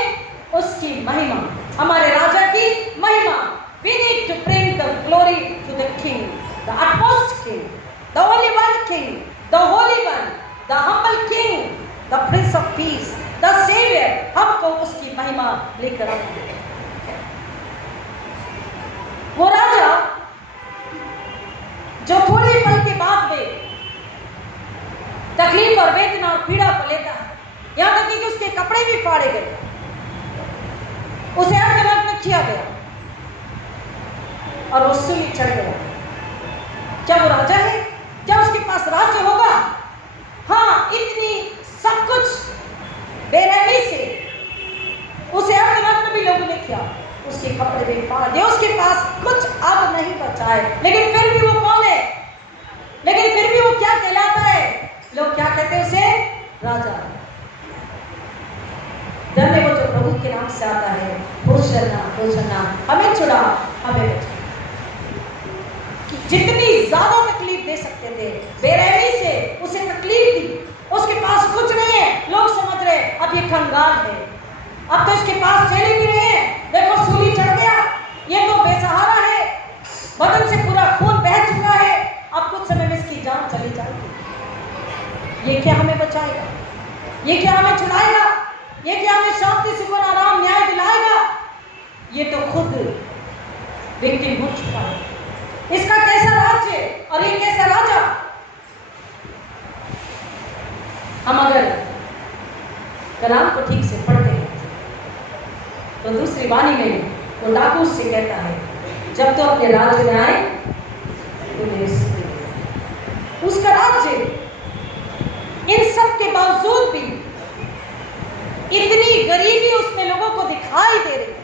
उसकी महिमा, हमारे राजा की महिमा। We need to bring the glory to the king, the utmost king, the only one king, the holy one, the humble king, the prince of peace, the savior। हमको उसकी महिमा लेकर आए। वो राजा जो थोड़े पल के बाद में तकलीफ और वेदना और पीड़ा को लेता है, यहां तक कि उसके कपड़े भी फाड़े गए, उसे अर्धनग्न में किया गया और वो सूली चढ़ गया। क्या वो राजा है? क्या उसके पास राज्य होगा? हाँ, इतनी सब कुछ बेरहमी से उसे अर्धनग्न भी लोगों ने किया, उसके कपड़े भी फाड़ दिए, उसके पास कुछ अब नहीं बचा है, लेकिन फिर भी वो कौन है? लेकिन फिर भी वो क्या कहलाता है? लोग क्या कहते हैं उसे? राजा। धन्य वो जो प्रभु के नाम से आता है, होशन्ना होशन्ना, हमें छुड़ा, हमें बचा। जितनी ज्यादा तकलीफ दे सकते थे, बेरहमी से उसे तकलीफ दी, उसके पास कुछ नहीं है, लोग समझ रहे अब ये कंगाल है, अब तो इसके पास चले भी रहे हैं, देखो सूली चढ़ गया, ये तो बेसहारा है, बदन से पूरा खून बह चुका है, अब कुछ समय में इसकी जान चली जाएगी। ये क्या हमें बचाएगा? ये क्या हमें छुड़ाएगा? ये क्या हमें शांति सुकून आराम न्याय दिलाएगा? ये तो खुद विक्टिम हो चुका है। इसका कैसा राज्य और ये कैसा राजा? हम अगर कलाम को ठीक से पढ़ते हैं तो दूसरी वाणी में वो डाकू से कहता है, जब तो अपने राज्य में आए तो मेरे सिर पे। उसका राज्य इन सब के बावजूद भी इतनी गरीबी उसमें लोगों को दिखाई दे रही है,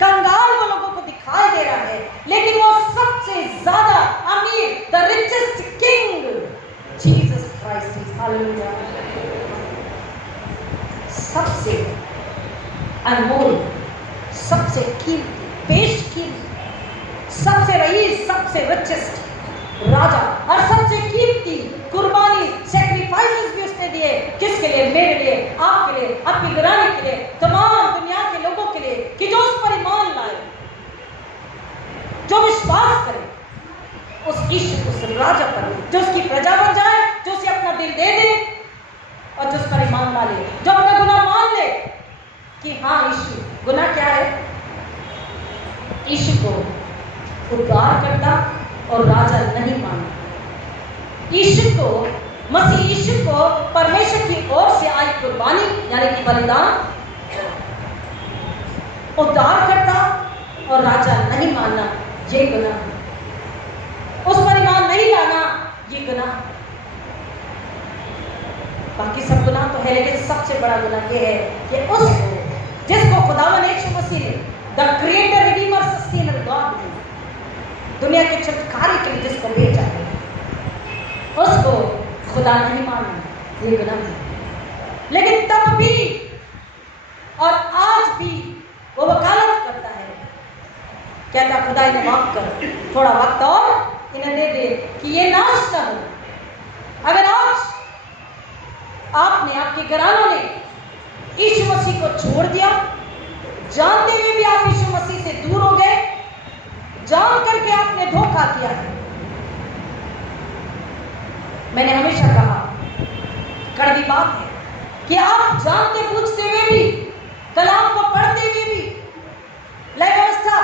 कंगाल वो लोगों को दिखाई दे रहा है, लेकिन वो सबसे ज्यादा अमीर, the richest king Jesus Christ is, hallelujah, सबसे अनमोल, सबसे कीमती, बेशकीमती, सबसे रईस, सबसे रिचेस्ट राजा और सबसे कीमती कुर्बानी, सैक्रिफाइसेस भी उसने दिए। किसके लिए? मेरे लिए, आपके लिए, आपकी घराने के लिए, तमाम दुनिया के लोगों के लिए, कि जो उस पर ईमान लाए, जो विश्वास करे उस ईश्वर, उस राजा पर, जो उसकी प्रजा बन जाए, जो उसे अपना दिल दे दे और जो उस पर ईमान ला ले, जो अपना गुनाह मान ले कि हाँ ईश्वर, गुनाह क्या है? ईश्वर को उद्धार करता और राजा नहीं मानता। ईश्वर को, मसीह ईश्वर को परमेश्वर की ओर से आई कुर्बानी यानी कि बलिदान उद्धार करता और राजा नहीं मानना, ये गुनाह। उस पर ईमान नहीं लाना, ये गुनाह। बाकी सब गुनाह तो है, लेकिन सबसे बड़ा गुनाह ये है कि उसको, जिसको खुदावन यीशु मसीह ने, the creator, Redeemer, sustainer God ने दुनिया के छुटकारे के लिए जिसको भेजा है, उसको खुदा नहीं मानना, ये गुनाह है। लेकिन तब भी और आज भी वो वकालत करता है, कहता खुदा इन्हें माफ कर, थोड़ा वक्त और इन्हें दे दे कि ये नाश न हो। अगर आज आपने, आपके घरानों ने यीशु मसीह को छोड़ दिया, जानते हुए भी आप यीशु मसीह से दूर हो गए, जान करके आपने धोखा किया है। मैंने हमेशा कहा, कड़वी बात है कि आप जानते बूझते हुए भी, कलाम को पढ़ते हुए भी, लय व्यवस्था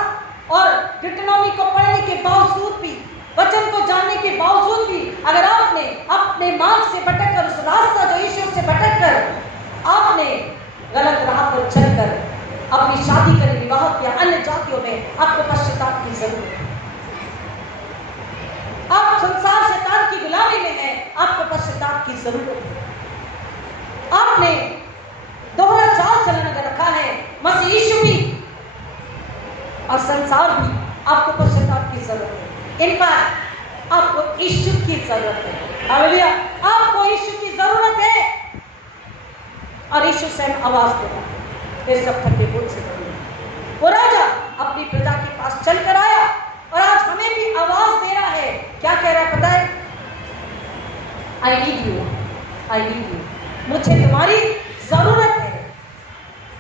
और डिटोनॉमी को पढ़ने के बावजूद भी, वचन को जानने के बावजूद भी, अगर आपने अपने मार्ग से भटककर, उस रास्ता जो ईश्वर से भटककर आपने गलत राह पर चलकर अपनी शादी करने, विवाह किया अन्य जातियों में, आपको पश्चाताप की जरूरत है। आप संसार शैतान की गुलामी में हैं, आपको पश्चाताप की जरूरत है। आपने दोहरा चाल चलन अगर रखा है, मसीह यीशु भी और संसार भी, आपको पश्चाताप की जरूरत है। इनफैक्ट आपको यीशु की जरूरत है। हालेलुया, आपको यीशु की जरूरत है। और यीशु स्वयं आवाज देता है, इस सब थके बोझ से वो राजा अपनी प्रजा के पास चल कर आया और आज हमें भी आवाज दे रहा है। क्या कह रहा है पता है? I need you, I need you, मुझे तुम्हारी जरूरत है।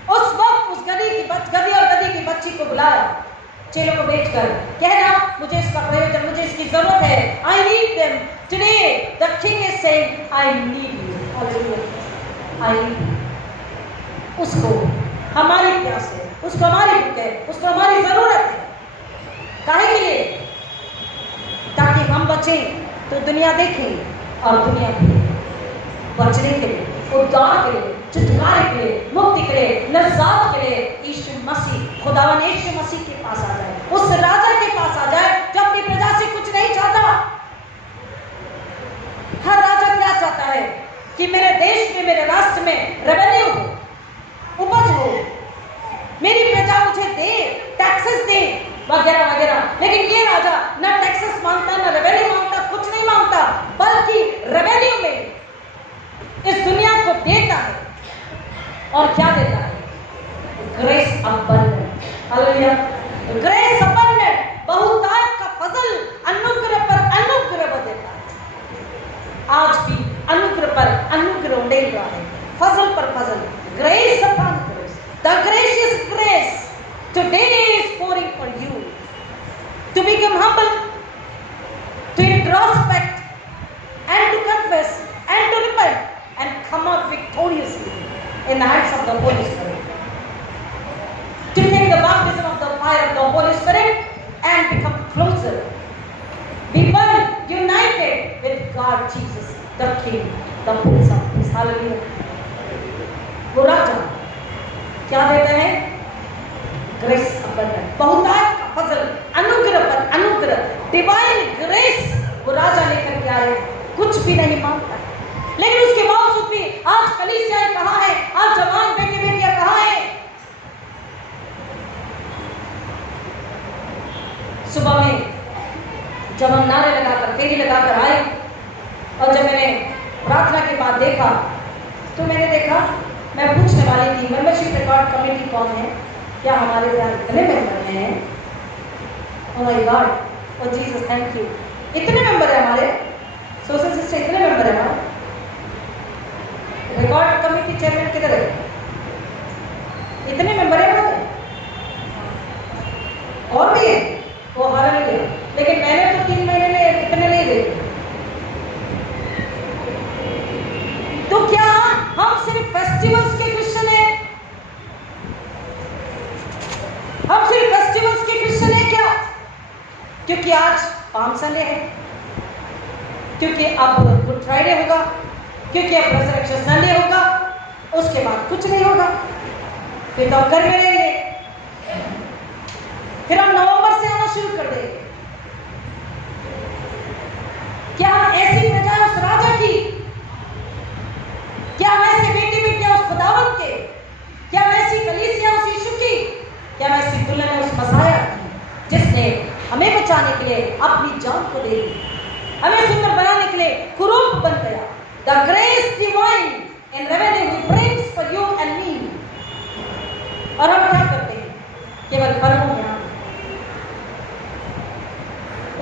उस वक्त उस गधी और गधी की बच्ची को बुलाया, चेलों को भेजकर कहना, मुझे इसका प्रयोजन, मुझे इसकी जरूरत है। I need them today, the king is saying I need you, hallelujah, I need you. उसको हमारी प्यास है, उसको हमारी भूख है, उसको हमारी जरूरत है। काहे के लिए? ताकि हम बचें तो दुनिया देखें और दुनिया भी बचने के लिए, उद्धार के लिए, छुटकारे के लिए, मुक्ति के लिए, निजात के लिए यीशु मसीह, खुदावन यीशु मसीह के पास आ जाए, उस राजा के पास आ जाए जो अपनी प्रजा से कुछ नहीं चाहता। हर राजा क्या चाहता है? कि मेरे देश में, मेरे राष्ट्र में रेवेन्यू हो, उपज हो, मेरी प्रजा मुझे दे, टैक्सेस दे, वगैरह वगैरह। लेकिन ये राजा ना टैक्सेस मांगता, ना रेवेन्यू मांगता, कुछ नहीं मांगता, बल्कि रेवेन्यू में इस दुनिया को देता है। और क्या देता है? Grace abundant, hallelujah, grace abundant, बहुतायत का फजल, अनुग्रह पर अनुग्रह देता है। आज भी अनुग्रह पर अनुग्रह दे रहा है, फजल पर फजल, grace upon grace. The gracious grace today is pouring for you to become humble, to introspect, and to confess, and to repent, and come out victoriously in the hands of the Holy Spirit. To take the baptism of the fire of the Holy Spirit and become closer. Be one, united with God Jesus, the King, the Prince of Peace. Hallelujah. वो राजा क्या देते हैं? Grace abundant, बहुतायत का फजल, अनुग्रह पर अनुग्रह, divine grace वो राजा लेकर के आए। कुछ भी नहीं मांगता, लेकिन उसके बावजूद भी आज कलीसियाएं कहाँ है, आज जवान बेटे बेटियां कहाँ है। सुबह में जब हम नारे लगाकर फेरी लगाकर आए और जब मैंने प्रार्थना के बाद देखा तो मैंने देखा, मैं पूछने वाली थी मेंबरशिप रिकॉर्ड कमेटी कौन है, क्या हमारे यहाँ इतने मेंबर हैं? Oh my God, oh Jesus thank you, इतने मेंबर है हमारे सोशल सिस्टम, इतने मेंबर है हमारे। रिकॉर्ड कमेटी चेयरमैन किधर है? इतने मेंबर है हमारे, और भी है, वो हमारा नहीं है, लेकिन मैंने तो 3 महीने में इतने नहीं देखे। तो क्या हम सिर्फ फेस्टिवल्स के क्रिश्चियन हैं? हम सिर्फ फेस्टिवल्स के क्रिश्चियन हैं क्या? क्योंकि आज पाम संडे है, क्योंकि अब गुड फ्राइडे होगा, क्योंकि अब रेजरेक्शन संडे होगा, उसके बाद कुछ नहीं होगा, फिर तो हम घर में रहेंगे, फिर हम नवंबर से आना शुरू कर देंगे। क्या हम ऐसी प्रजा है उस राजा की? क्या हम ऐसे बेटी बेटियां उस खुदावंत के? क्या हम ऐसी कलीसिया उस यीशु की? क्या हम ऐसी दुल्हन है उस मसाया की, जिसने हमें बचाने के लिए अपनी जान को दे दी, हमें सुंदर बनाने के लिए कुरूप बन गया। The grace divine in revenue he brings for you and me. और हम क्या करते हैं? केवल कर्मों में आते,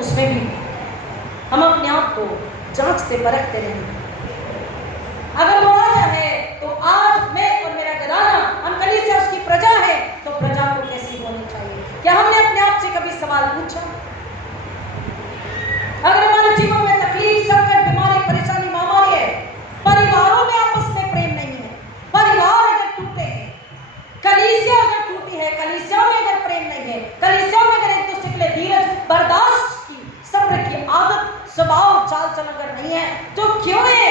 उसमें भी हम अपने आप को जांचते परखते रहेंगे। अगर वो राजा है तो आज मैं और मेरा घराना, हम कलीसिया उसकी प्रजा है, तो प्रजा को कैसी होनी चाहिए? क्या हमने अपने आप से कभी सवाल पूछा? अगर हमारे जीवन में तकलीफ, संकट, बीमारी, परेशानी, महामारी है, परिवारों में आपस में प्रेम नहीं है, परिवार अगर टूटे हैं, कलीसिया अगर टूटी है, कलीसिया में अगर प्रेम नहीं है, कलीसिया में अगर एक दूसरे के लिए धीरज, बर्दाश्त की, सब्र की आदत, स्वभाव, चाल चलन अगर नहीं है, तो क्यों है?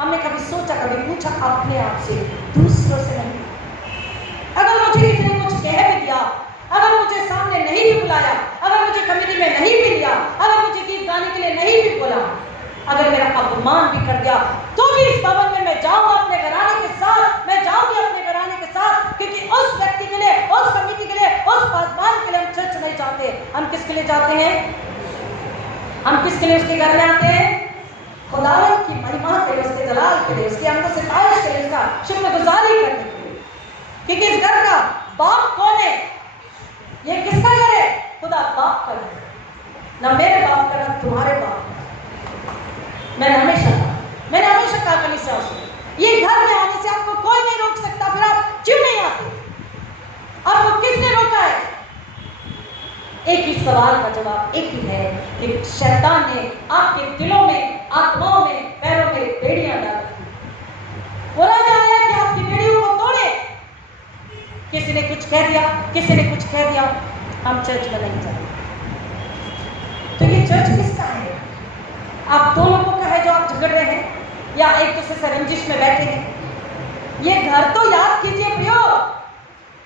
हमने कभी सोचा, कभी पूछा अपने आप से, दूसरों से नहीं। अगर मुझे किसी ने कुछ कह भी दिया, अगर मुझे सामने नहीं भी बुलाया, अगर मुझे कमेटी में नहीं भी लिया, अगर मुझे गीत गाने के लिए नहीं भी बोला, अगर मेरा अपमान भी कर दिया, तो भी इस भवन में मैं जाऊंगा अपने घराने के साथ, मैं जाऊंगी अपने घराने के साथ, क्योंकि उस व्यक्ति के लिए, उस कमेटी के लिए, उस पासवान के लिए हम चर्च नहीं जाते। हम किसके लिए जाते हैं? हम किसके लिए उसके घर में आते हैं? खुदावन की महिमा के लिए, उसके जलाल के लिए, उसके अंदर सिताइश के लिए, उसका शुक्रगुजारी करने के लिए। क्योंकि इस घर का बाप कौन है? ये किसका घर है? खुदा बाप का घर, ना मेरे बाप का, ना तुम्हारे बाप का। मैंने हमेशा कहा कलीसिया से, ये घर में आने से आपको कोई नहीं रोक सकता, फिर आप क्यों नहीं आते? आपको किसने रोका है? एक ही सवाल का जवाब एक ही है कि शैतान ने आपके दिलों में, आत्माओं में, पैरों में बेड़ियां डाल दी। वो राजा आया कि आपकी बेड़ियों को तोड़े। किसी ने कुछ कह दिया, किसी ने कुछ कह दिया, हम चर्च में नहीं जाते। तो ये चर्च किसका है? आप दो लोगों का है जो आप झगड़ रहे हैं, या एक दूसरे से रंजिश में बैठे हैं? ये घर तो याद कीजिए प्रियो,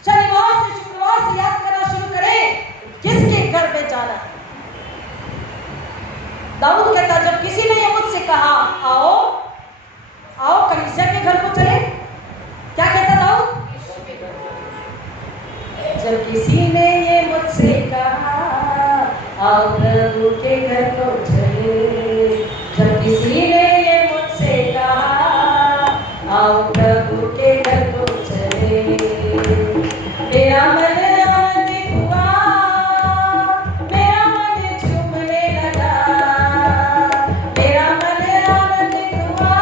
शनिवार से शुक्रवार से याद करना शुरू करें किसके घर में जाना है। दाऊद कहता, जब किसी ने ये मुझसे कहा आओ आओ कलीसिया के घर को चले, क्या कहता दाऊद? जब किसी ने ये मुझसे कहा आओ प्रभु के घर को चले, जब किसी ने ये मुझसे कहा आओ प्रभु के घर को चले, मेरा मन आनंदित हुआ, मेरा मन झूमने लगा, मेरा मन आनंदित हुआ,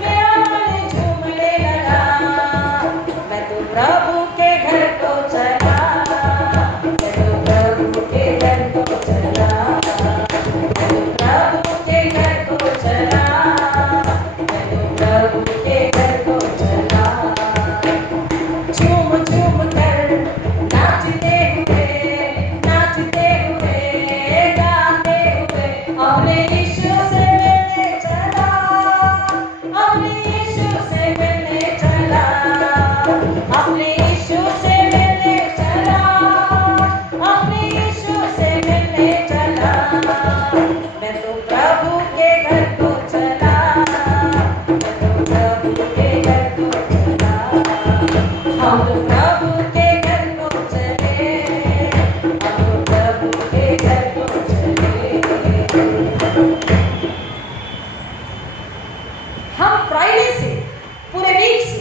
मेरा मन झूमने लगा। मैं तो प्रभु के घर को चला, मैं तो प्रभु के घर को चला, मैं तो प्रभु के घर को चला, मैं तो प्रभु के घर को चला। झूम झूम कर नाचते हुए, गाते हुए अपने यीशु से मिलने चला, अपने यीशु से मिलने चला, अपने यीशु से मिलने हम तो प्रभु के घर को चले, हम तो प्रभु के घर को चले। हम फ्राइडे से पूरे वीक से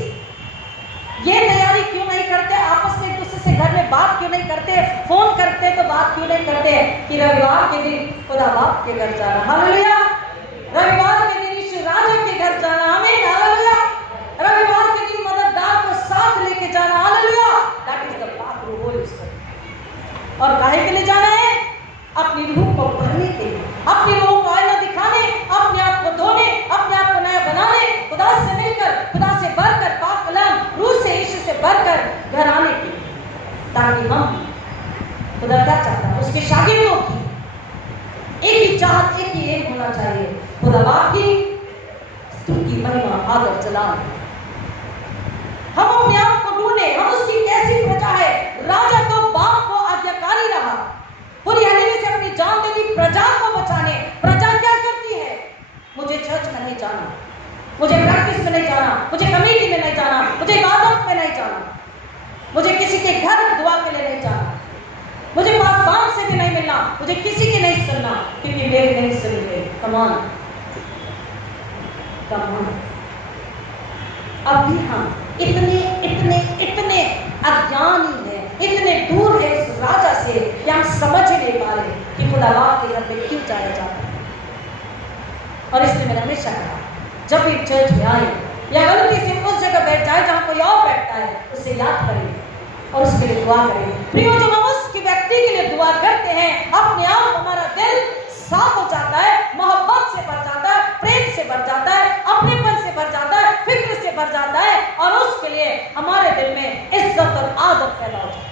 ये तैयारी क्यों नहीं करते, आपस में एक दूसरे से घर में बात क्यों नहीं करते, फोन करते तो बात क्यों नहीं करते कि रविवार के दिन खुदा बाप के घर जाना, हालेलुया। रविवार के दिन यीशु राजा के घर जाना, आमीन, हालेलुया। रविवार के दिन मददगार को साथ लेके जाना, hallelujah. That is the path through Holi spirit. और काहे के लिए जाना है? अपनी रूह को भरने के लिए, अपनी रूह को आईना दिखाने, अपने आप को धोने, अपने आप को नया बनाने, खुदा से मिलकर, खुदा से बढ़कर, पाक कलाम रूह से, यीशु से बढ़कर घर आने के लिए, ताकि हम, खुदा क्या चाहता है, उसके शागिर्दों की एक ही चाहत, एक ही एम होना चाहिए, खुदा बाप की स्तुति, महिमा, आदर, जलाल। हम अपने आप को ढूंढे, हम उसकी कैसी प्रजा है। राजा तो बाप को आज्ञाकारी रहा, पूरी हनेली से अपनी जान दे दी प्रजा को बचाने। प्रजा क्या करती है? मुझे चर्च में नहीं जाना, मुझे प्रैक्टिस में नहीं जाना, मुझे कमेटी में नहीं जाना, मुझे इबादत में नहीं जाना, मुझे किसी के घर दुआ के लिए नहीं जाना, मुझे पासवान से भी नहीं मिलना, मुझे किसी की नहीं सुनना, क्योंकि मेरी नहीं सुनेंगे। कमान कमान। अब भी हम इतने इतने इतने अज्ञानी हैं, इतने दूर है इस राजा से कि हम समझ ही नहीं पा रहे कि खुदा बाप के घर में क्यों जाया जाता है। और इसलिए मैंने हमेशा कहा, जब भी चर्च में आए या गलती से उस जगह बैठ जाए जहां कोई और बैठता है, उसे याद करें और उसके लिए दुआ करें। प्रियो, जब हम उस व्यक्ति के लिए दुआ करते हैं, अपने आप हमारा दिल साफ हो जाता है, मोहब्बत से भर जाता है, प्रेम से भर जाता है, अपनेपन से भर जाता है, फिक्र से भर जाता है, और उसके लिए हमारे दिल में इज्जत और आदत पैदा हो जाती है।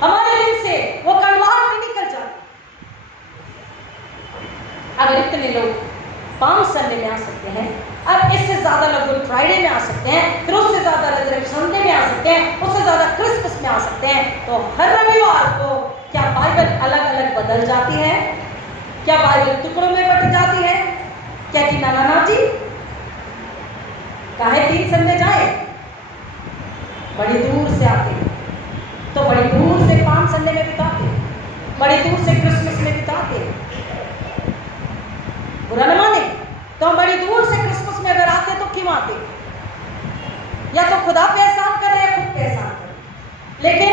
हमारे दिल से वो कड़वाहट भी निकल जाती है। अगर इतने लोग पाम संडे में आ सकते हैं, अब इससे ज्यादा लोग गुड फ्राइडे में आ सकते हैं, फिर उससे ज्यादा रिजरेक्शन संडे में आ सकते हैं, उससे ज्यादा क्रिसमस में आ सकते हैं, तो हर रविवार को क्या बाइबल अलग अलग बदल जाती है? क्या बाइबल टुकड़ों में बट जाती है? क्या कि नाना जी काहे 3 संडे जाए? बड़ी दूर से आते, तो बड़ी दूर से पाम संडे में बिताते, बड़ी दूर से क्रिसमस में बिताते। बुरा न माने, तो हम बड़ी दूर से क्रिसमस में अगर आते तो क्यों आते? या तो खुदा पे एहसान करें या खुद पे एहसान करें, लेकिन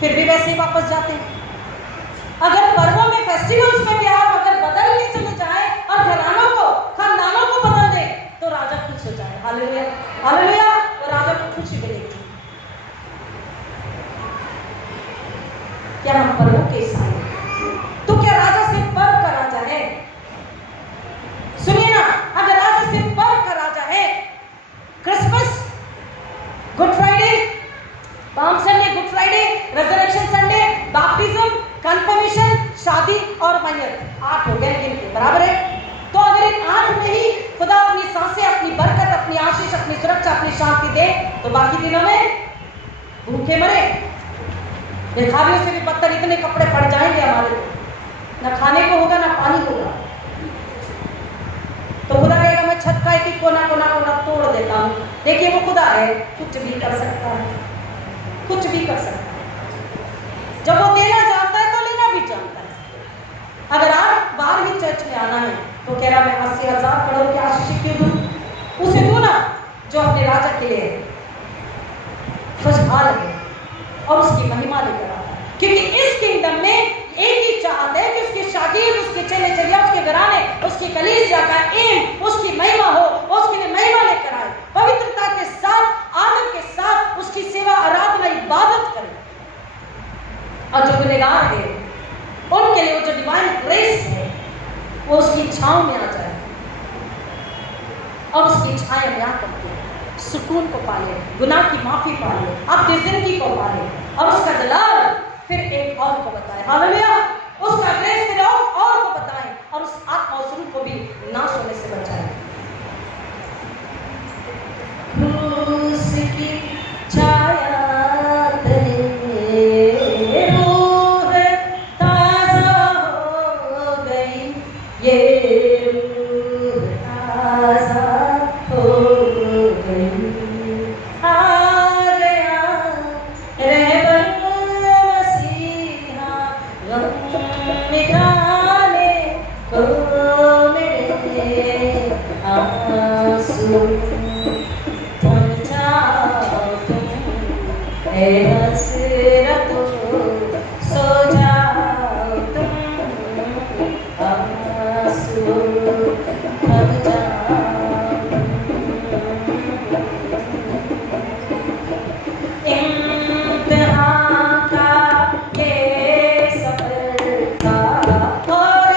फिर भी वैसे ही वापस जाते हैं। अगर पर्वों में, फेस्टिवल्स में भी आप अगर बदल के चले जाए और घरानों को, खानदानों को बदल दे, तो राजा खुश हो जाए। Hallelujah, hallelujah. और राजा को खुशी मिलेगी। क्या हम पर्वों के ईसाई? तो क्या राजा से बढ़ का राजा है? सुनिए ना, अगर राजा से बढ़ का राजा है, Christmas, good Friday, palm Sunday, good Friday, resurrection Sunday, baptism, confirmation, शादी और मैयत, 8 हो गए, गिनती बराबर है। तो अगर इन 8 में ही खुदा अपनी सांसें, अपनी बरकत, अपनी आशीष, अपनी सुरक्षा, अपनी शांति दे, तो बाकी दिनों में भूखे मरे, भिखारियों से भी बदतर इतने कपड़े पड़ जाएंगे हमारे, ना खाने को होगा ना पानी होगा। तो खुदा कहेगा मैं छत का एक कोना कोना कोना तोड़ देता हूँ। देखिए वो खुदा है, कुछ भी कर सकता है, कुछ भी कर सकता है। जब वो देना जानता है तो लेना भी जानता है। अगर आप बाहर ही चर्च में आना है तो कह रहा मैं 80,000 करोड़ की आशीष क्यों दूं? उसे दो ना जो अपने राजा के लिए खुशहाल है और उसकी महिमा लेकर आता है। क्योंकि इस किंगडम में एक ही चाहत है कि उसके शागिर्द, उसके चेले चलिया, उसके घराने, उसकी कलीसिया का एम, उसकी महिमा हो, उसके लिए महिमा लेकर आए, पवित्रता के साथ, आदर के साथ उसकी सेवा, आराधना, इबादत करें। और जो गुनहगार है उनके लिए वो जो डिवाइन ग्रेस है वो उसकी छांव में आ जाए और उसकी छाया में आकर सुकून को पाले, गुनाह की माफी पाले, अपनी जिंदगी को पाले और उसका जलाल फिर एक और को बताए। हालेलुया। उसका ग्रेस फिर और को बताए और उस आत्मा और स्वरूप को भी नाश होने से बचाए। क्रूस की छाया तले रूह ताजा हो गई, ये रूह ताजा हो गई। ए हसरतों सो जाओ तुम, आंसू थम जाओ। इम्तिहान का ये सफर था और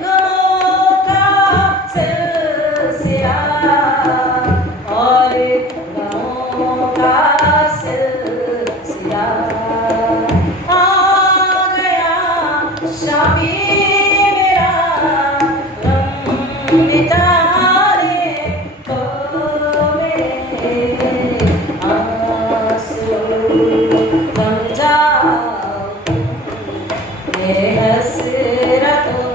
गमों का सिलसिला, और गमों का सिलसिला। आ गया शाफी मेरा गम मिटाने को, मेरे आंसू थम जाओ, ये हसरतों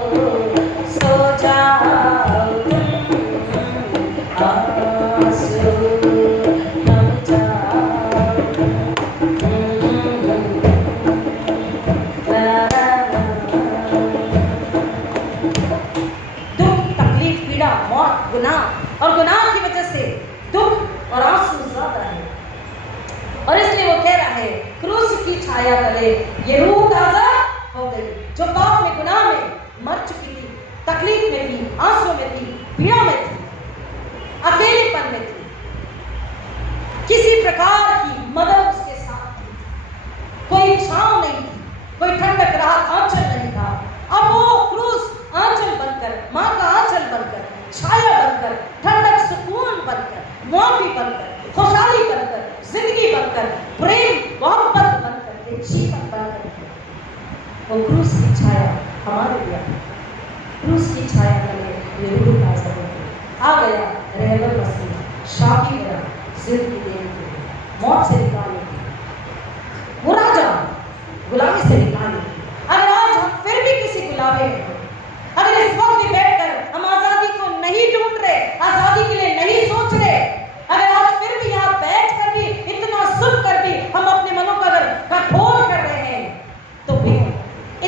सो जाओ तुम, आंसू थम जाओ। दुख, तकलीफ, पीड़ा, मौत, गुनाह, और गुनाह की वजह से दुख और आंसू ज्यादा है, और इसलिए वो कह रहा है क्रूस की छाया तले ये रूह ताजा हो गई, जो पाप में, गुनाह में मर चुकी थी, तकलीफ में थी, आंसू में थी, पीड़ा में थी, अकेलेपन में थी, किसी प्रकार की मदद उसके साथ थी, कोई छांव नहीं थी, कोई ठंडक राहत आंचल नहीं था। अब वो क्रूस आंचल बनकर, माँ का आंचल बनकर, छाया बनकर, ठंडक सुकून बनकर, मुआफी बनकर, खुशहाली बनकर, जिंदगी बनकर, प्रेम मोहब्बत बनकर, जीवन बनकर, वो क्रूस की छाया हमारे लिए, क्रूस की छाया तले ये रूह ताज़ा हो गई। आ गया रहबर मसीह, शाफी मेरा जिंदगी देने के लिए, मौत से निकालने के लिए, वो राजा गुलामी से निकालने के लिए। अगर आज हम फिर भी किसी गुलामी में हैं, अगर इस वक्त भी बैठकर हम आजादी को नहीं ढूंढ रहे, आजादी के लिए नहीं सोच रहे, अगर आज फिर भी यहाँ बैठ कर भी, इतना सुन कर भी हम अपने मनों का अगर कठोर कर रहे हैं, तो फिर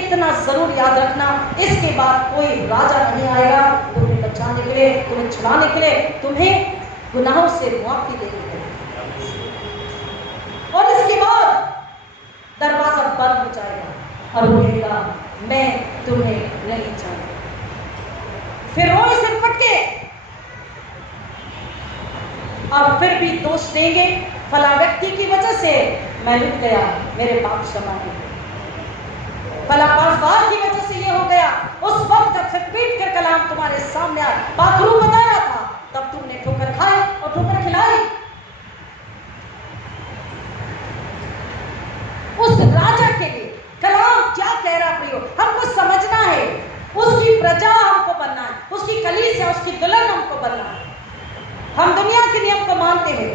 इतना जरूर याद रखना, इसके बाद कोई राजा नहीं आएगा तुम्हें बचाने के लिए, तुम्हें छुड़ाने के लिए, तुम्हें गुनाहों से मुआफी देने के लिए। और इसके बाद दरवाजा बंद हो जाएगा और वो कहेगा मैं तुम्हें नहीं चाहता। फिर रोए सिर पटके और फिर भी दोष देंगे, फला व्यक्ति की वजह से मैं लुट गया, मेरे पाप क्षमा नहीं, फला पासवार की वजह से ये हो गया। उस वक्त जब फिर पीट कर कलाम तुम्हारे सामने आया, बाथरूम बता रहा था, तब तुमने ठोकर खाई और ठोकर खिलाई। उस राजा के लिए कलाम क्या कह रहा प्रियो, हमको समझना है, उसकी प्रजा हमको बनना है, उसकी कलीसिया, उसकी दुल्हन हमको बनना है। हम दुनिया के नियम को मानते हैं,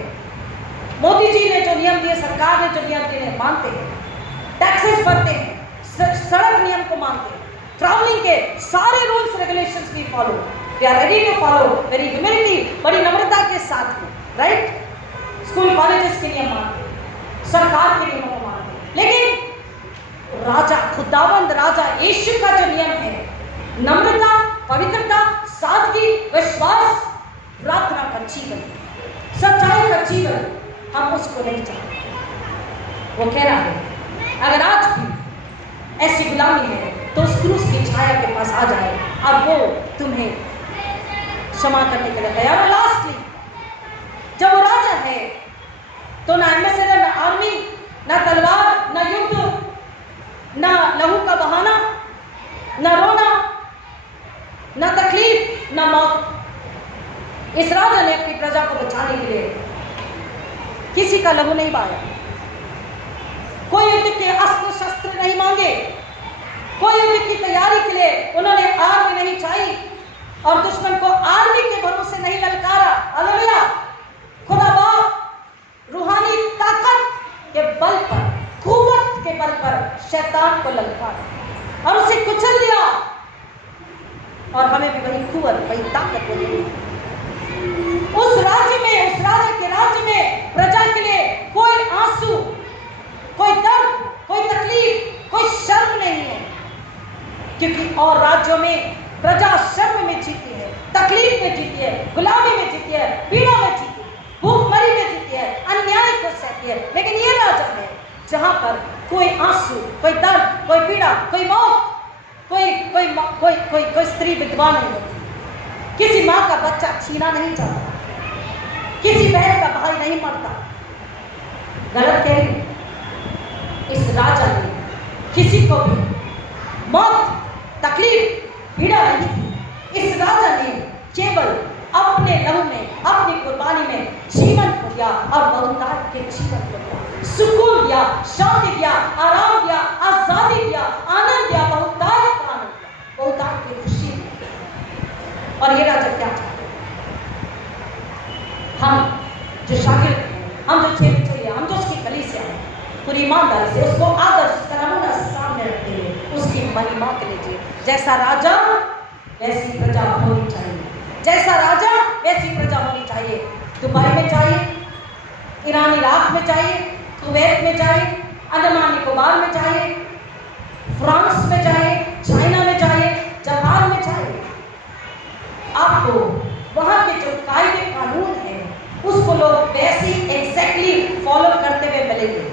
मोदी जी ने जो नियम दिए, सरकार ने जो नियम दिए मानते हैं, टैक्सेस भरते हैं, सड़क नियम को मानते हैं, ट्रैवलिंग के सारे rules regulations we follow, we are ready to follow, very humility, बड़ी नम्रता के साथ में, राइट। स्कूल कॉलेजेस के नियम मानते हैं, सरकार के नियमों को मानते हैं, लेकिन राजा, खुदावंद राजा यीशु का जो नियम है, नम्रता, पवित्रता, सादगी, विश्वास, प्रार्थना का जीवन, सच्चाई का जीवन, हम उसको नहीं चाहते। वो कह रहा है अगर आज भी ऐसी गुलामी है तो उस क्रूस की छाया के पास आ जाए, अब वो तुम्हें क्षमा करने के लिए तैयार है। लास्टली जब वो राजा है तो ना एम्बेसडर, ना आर्मी, ना तलवार, ना युद्ध, ना लहू का बहाना, ना रोना, ना तकलीफ, ना मौत। इस राजा ने अपनी प्रजा को बचाने के लिए किसी का लहू नहीं बहाया, कोई युद्ध के अस्त्र शस्त्र नहीं मांगे, कोई युद्ध की तैयारी के लिए उन्होंने आर्मी नहीं चाहिए और दुश्मन को आर्मी के भरोसे नहीं ललकारा। हालेलुया। खुदा बाप रूहानी ताकत के बल पर, कुव्वत के बल पर शैतान को ललकारा और उसे कुचल दिया, और हमें भी वही कुव्वत, वही ताकत मिली। उस राज्य में, उस राजा के राज्य में प्रजा के लिए कोई आंसू, कोई दर्द, कोई तकलीफ, कोई शर्म नहीं है, क्योंकि और राज्यों में प्रजा शर्म में जीती है, तकलीफ में जीती है, गुलामी में जीती है, पीड़ा में जीती है, भूखमरी में जीती है, अन्याय को सहती है। लेकिन ये राजा है जहां पर कोई आंसू, कोई दर्द, कोई पीड़ा, कोई मौत, कोई स्त्री विधवा नहीं होती, किसी माँ का बच्चा छीना नहीं जाता, किसी बहन का भाई नहीं मरता। गलत कह रही, इस राजा ने किसी को भी मौत, तकलीफ, पीड़ा नहीं दी। इस राजा ने केवल अपने लहू में, अपनी कुर्बानी में जीवन को दिया और बहुतायत के जीवन को दिया, सुकून दिया, शांति दिया, आराम दिया, आजादी दिया, आनंद दिया, बहुतायत का आनंद दिया, बहुतायत की खुशी दी। और ये राजा क्या चाहते, हम जो शागिर्द हैं, हम जो खेल चाहिए, हम जो उसकी कलीसिया है, पूरी ईमानदारी से उसको आदर्श, उसका नमूना सामने रखते हुए उसकी महिमा के लिए, जैसा राजा वैसी प्रजा होनी चाहिए, जैसा राजा वैसी प्रजा होनी चाहिए। दुबई में चाहिए, ईरान इराक में चाहिए, कुवैत में चाहिए, अंडमान निकोबार में चाहिए, फ्रांस में चाहिए, चाइना में चाहिए, जापान में चाहिए। आपको वहां के जो कायदे कानून है उसको लोग वैसे एग्जैक्टली फॉलो करते हुए मिलेंगे।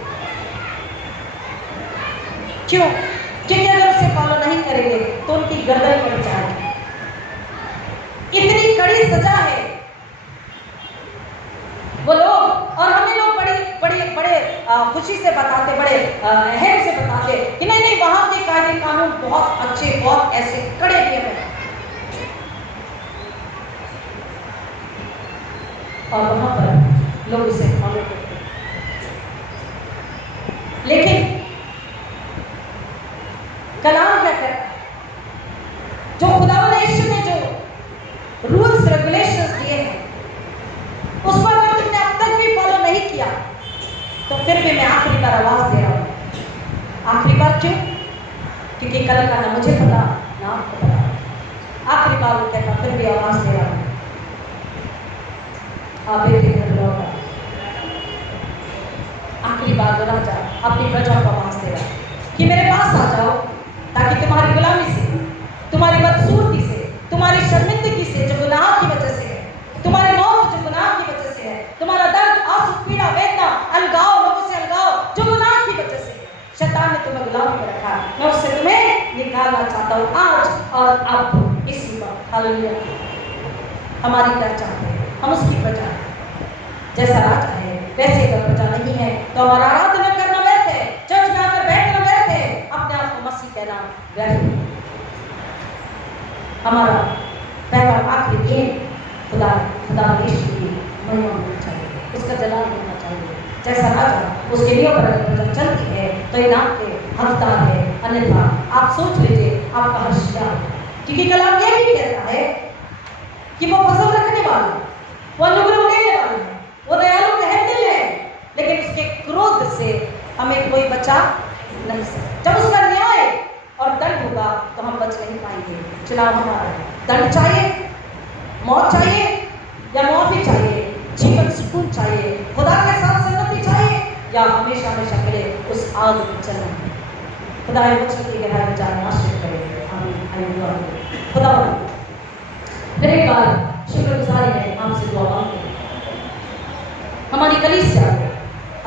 क्यों? क्योंकि अगर उसे फॉलो नहीं करेंगे तो उनकी गर्दन कट जाएगी। इतनी कड़ी सजा है वो लोग, और हमें लोग बड़े खुशी से बताते, बड़े अहम से बताते कि नहीं नहीं वहां के कायदे कानून बहुत अच्छे, बहुत ऐसे कड़े नियम हैं, और वहां पर लोग इसे फॉलो करते हैं। लेकिन कलाम क्या कहता है, जो खुदावंद यीशु ने जो रूल्स रेगुलेशंस दिए हैं उसको अगर तुमने अब तक भी फॉलो नहीं किया तो फिर भी मैं आखिरी बार आवाज दे रहा हूं। आखिरी बार क्यों? क्योंकि कल का ना मुझे पता ना आपको पता। आखिरी बार वो कहता फिर भी आवाज दे रहा हूं, आप बेटे घर लौटा। आखिरी बार वो राजा अपनी प्रजा को आवाज दे रहा कि मेरे पास आ जाओ, ताकि तुम्हारी गुलामी से, तुम्हारी बदसूरती से, तुम्हारी शर्मिंदगी से जो गुनाह की वजह से है, तुम्हारी मौत जो गुनाह की वजह से है, तुम्हारा दर्द, आंसू, पीड़ा, वेदना, अलगाव, लोगों से अलगाव जो गुनाह की वजह से है, शैतान ने तुम्हें गुलाम कर रखा, मैं उससे तुम्हें निकालना चाहता हूँ आज और अब इसी वक्त। हालेलुया। हमारी क्या चाहते हैं? हम उसकी प्रजा है, जैसा राजा है वैसे अगर प्रजा नहीं है तो हमारा आराधना करना व्यर्थ है, चर्च में आकर बैठना व्यर्थ है, अपने आप को मसीह कहना व्यर्थ है। हमारा पहला आखिरी एम खुदा यीशु की महिमा होनी चाहिए, उसका जलाल होना चाहिए। जैसा राजा उसके नियम पर अगर प्रजा चलती है तो इनाम के हकदार है, अन्यथा आप सोच लीजिए आपका हर्षिया, क्योंकि कलाम ये भी कहता है कि वो फसल रखने वाला है, वो अनुग्रह देने वाला है, वो दयालु कहते हैं, लेकिन उसके क्रोध से हमें कोई बचा नहीं सकता। जब उसका न्याय और दंड होगा तो हम बच नहीं पाएंगे। चुनाव हमारा है, दंड चाहिए, मौत चाहिए या माफी चाहिए, जीवन सुकून चाहिए, खुदा के साथ संगति चाहिए, या हमेशा हमेशा के लिए उस आग में चलना है। खुदा वचन की गहराई में जाने आशीष करे। आमीन। खुदा फिर एक बार शुक्रगुजारी में आपसे दुआ मांगते हैं, हमारी कलीसिया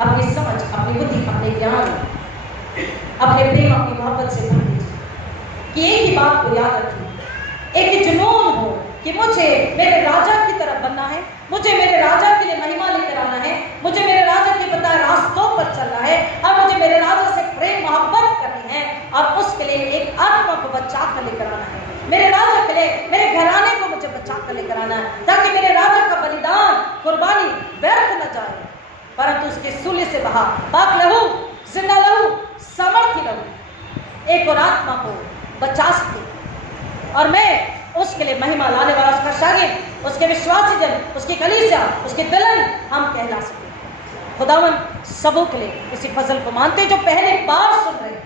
अपनी समझ, अपनी बुद्धि, अपने ज्ञान, अपने प्रेम, अपनी मोहब्बत से भर दीजिए कि एक ही बात को याद रखें, एक ही जुनून हो कि मुझे मेरे राजा की तरफ बनना है, मुझे मेरे राजा के लिए महिमा लेकर आना है, मुझे मेरे राजा के बताए रास्तों पर चलना है, और मुझे मेरे राजा से प्रेम मोहब्बत करनी है, और उसके लिए एक आत्मा को बचा कर लेकर आना है, मेरे राजा के लिए, मेरे घराने को मुझे बचा कर लेकर आना है, ताकि मेरे राजा का बलिदान, कुर्बानी व्यर्थ न जाए, परंतु उसके सूल्य से बहा पाक लहू, जिंदा लहू, समर्थी लहू एक और आत्मा को बचा सके, और मैं उसके लिए महिमा लाने वाला उसका शागिर्द, उसके विश्वासी जन, उसकी कलीसिया, उसके दुल्हन हम कहला सके। खुदावन सबों के लिए इसी फजल को मानते जो पहले बार सुन रहे हैं,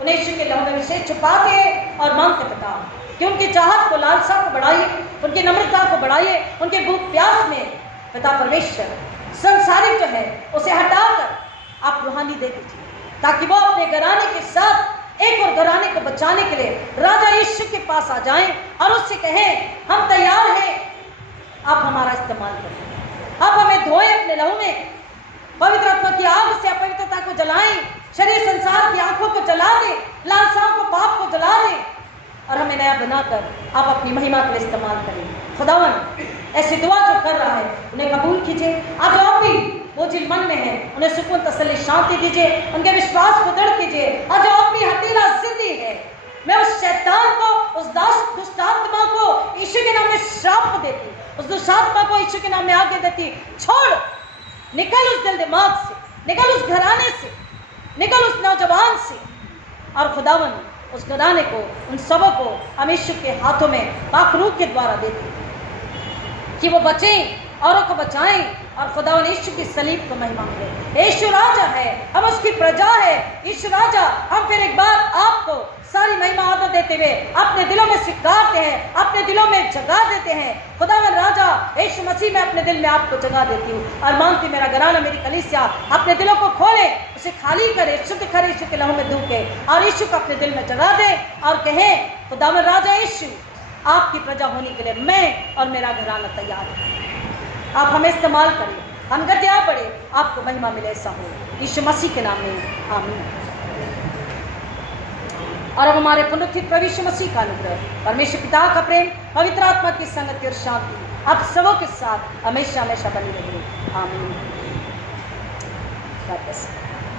उन्हें यीशु के लहू में विशेष छुपा के और मांगते पिता कि उनकी चाहत को, लालसा को बढ़ाइए, उनकी नम्रता को बढ़ाइए, उनके भूख प्यास में पिता परमेश्वर संसारिक जो है उसे हटाकर आप रूहानी दे दीजिए, ताकि वो अपने घराने के साथ एक और घराने को बचाने के लिए राजा यीशु के पास आ जाएं और उससे कहें हम तैयार हैं, आप हमारा इस्तेमाल करें, आप हमें धोएं अपने लहू में, पवित्र आत्मा की आग से अपवित्रता को जलाएं, शरीर संसार की आंखों को जला दे, लालसाओं को, पाप को जला दे और हमें नया बनाकर आप अपनी महिमा के लिए इस्तेमाल करें। खुदावन ऐसी दुआ जो कर रहा है उन्हें कबूल कीजिए। आज आप भी वो जिन मन में है उन्हें सुकून, तसल्ली, शांति दीजिए, उनके विश्वास को दृढ़ कीजिए। आज आप भी हतीला जिद्दी है, मैं उस शैतान को, उस दुष्टात्मा को यीशु के नाम में श्राप देती, उस दुष्टात्मा को यीशु के नाम में आगे देती, छोड़, निकल उस दिल दिमाग से, निकल उस घराने से, निकल उस नौजवान से। और खुदावन उस घराने को, उन सबों को हम यीशु के हाथों में पाक रूह के द्वारा देते कि वो बचें, औरों को बचाएं और खुदावन यीशु की सलीब को महिमा मिले। यीशु राजा है, हम उसकी प्रजा है। यीशु राजा, हम फिर एक बार आपको सारी महिमा आदर देते हुए अपने दिलों में स्वीकारते हैं, अपने दिलों में जगह देते हैं। खुदावन राजा यीशु मसीह, मैं अपने दिल में आपको जगह देती हूँ और मांगती मेरा घराना, मेरी कलीसिया अपने दिलों को खोले, उसे खाली करे, शुद्ध करे, यीशु के लहू में धुके और यीशु को अपने दिल में जगह दे और कहें, खुदावन राजा यीशु, आपकी प्रजा होने के लिए मैं और मेरा घराना तैयार है। आप हमें इस्तेमाल करें, हम गद्या पड़े, आपको महिमा मिले, ऐसा हो यीशु मसीह के नाम में, आमीन। और अब हमारे पुनरुत्थित प्रभु यीशु मसीह का अनुग्रह, परमेश्वर पिता का प्रेम, पवित्र आत्मा की संगति और शांति आप सबों के साथ हमेशा हमेशा बनी रहे, आमीन। God bless you.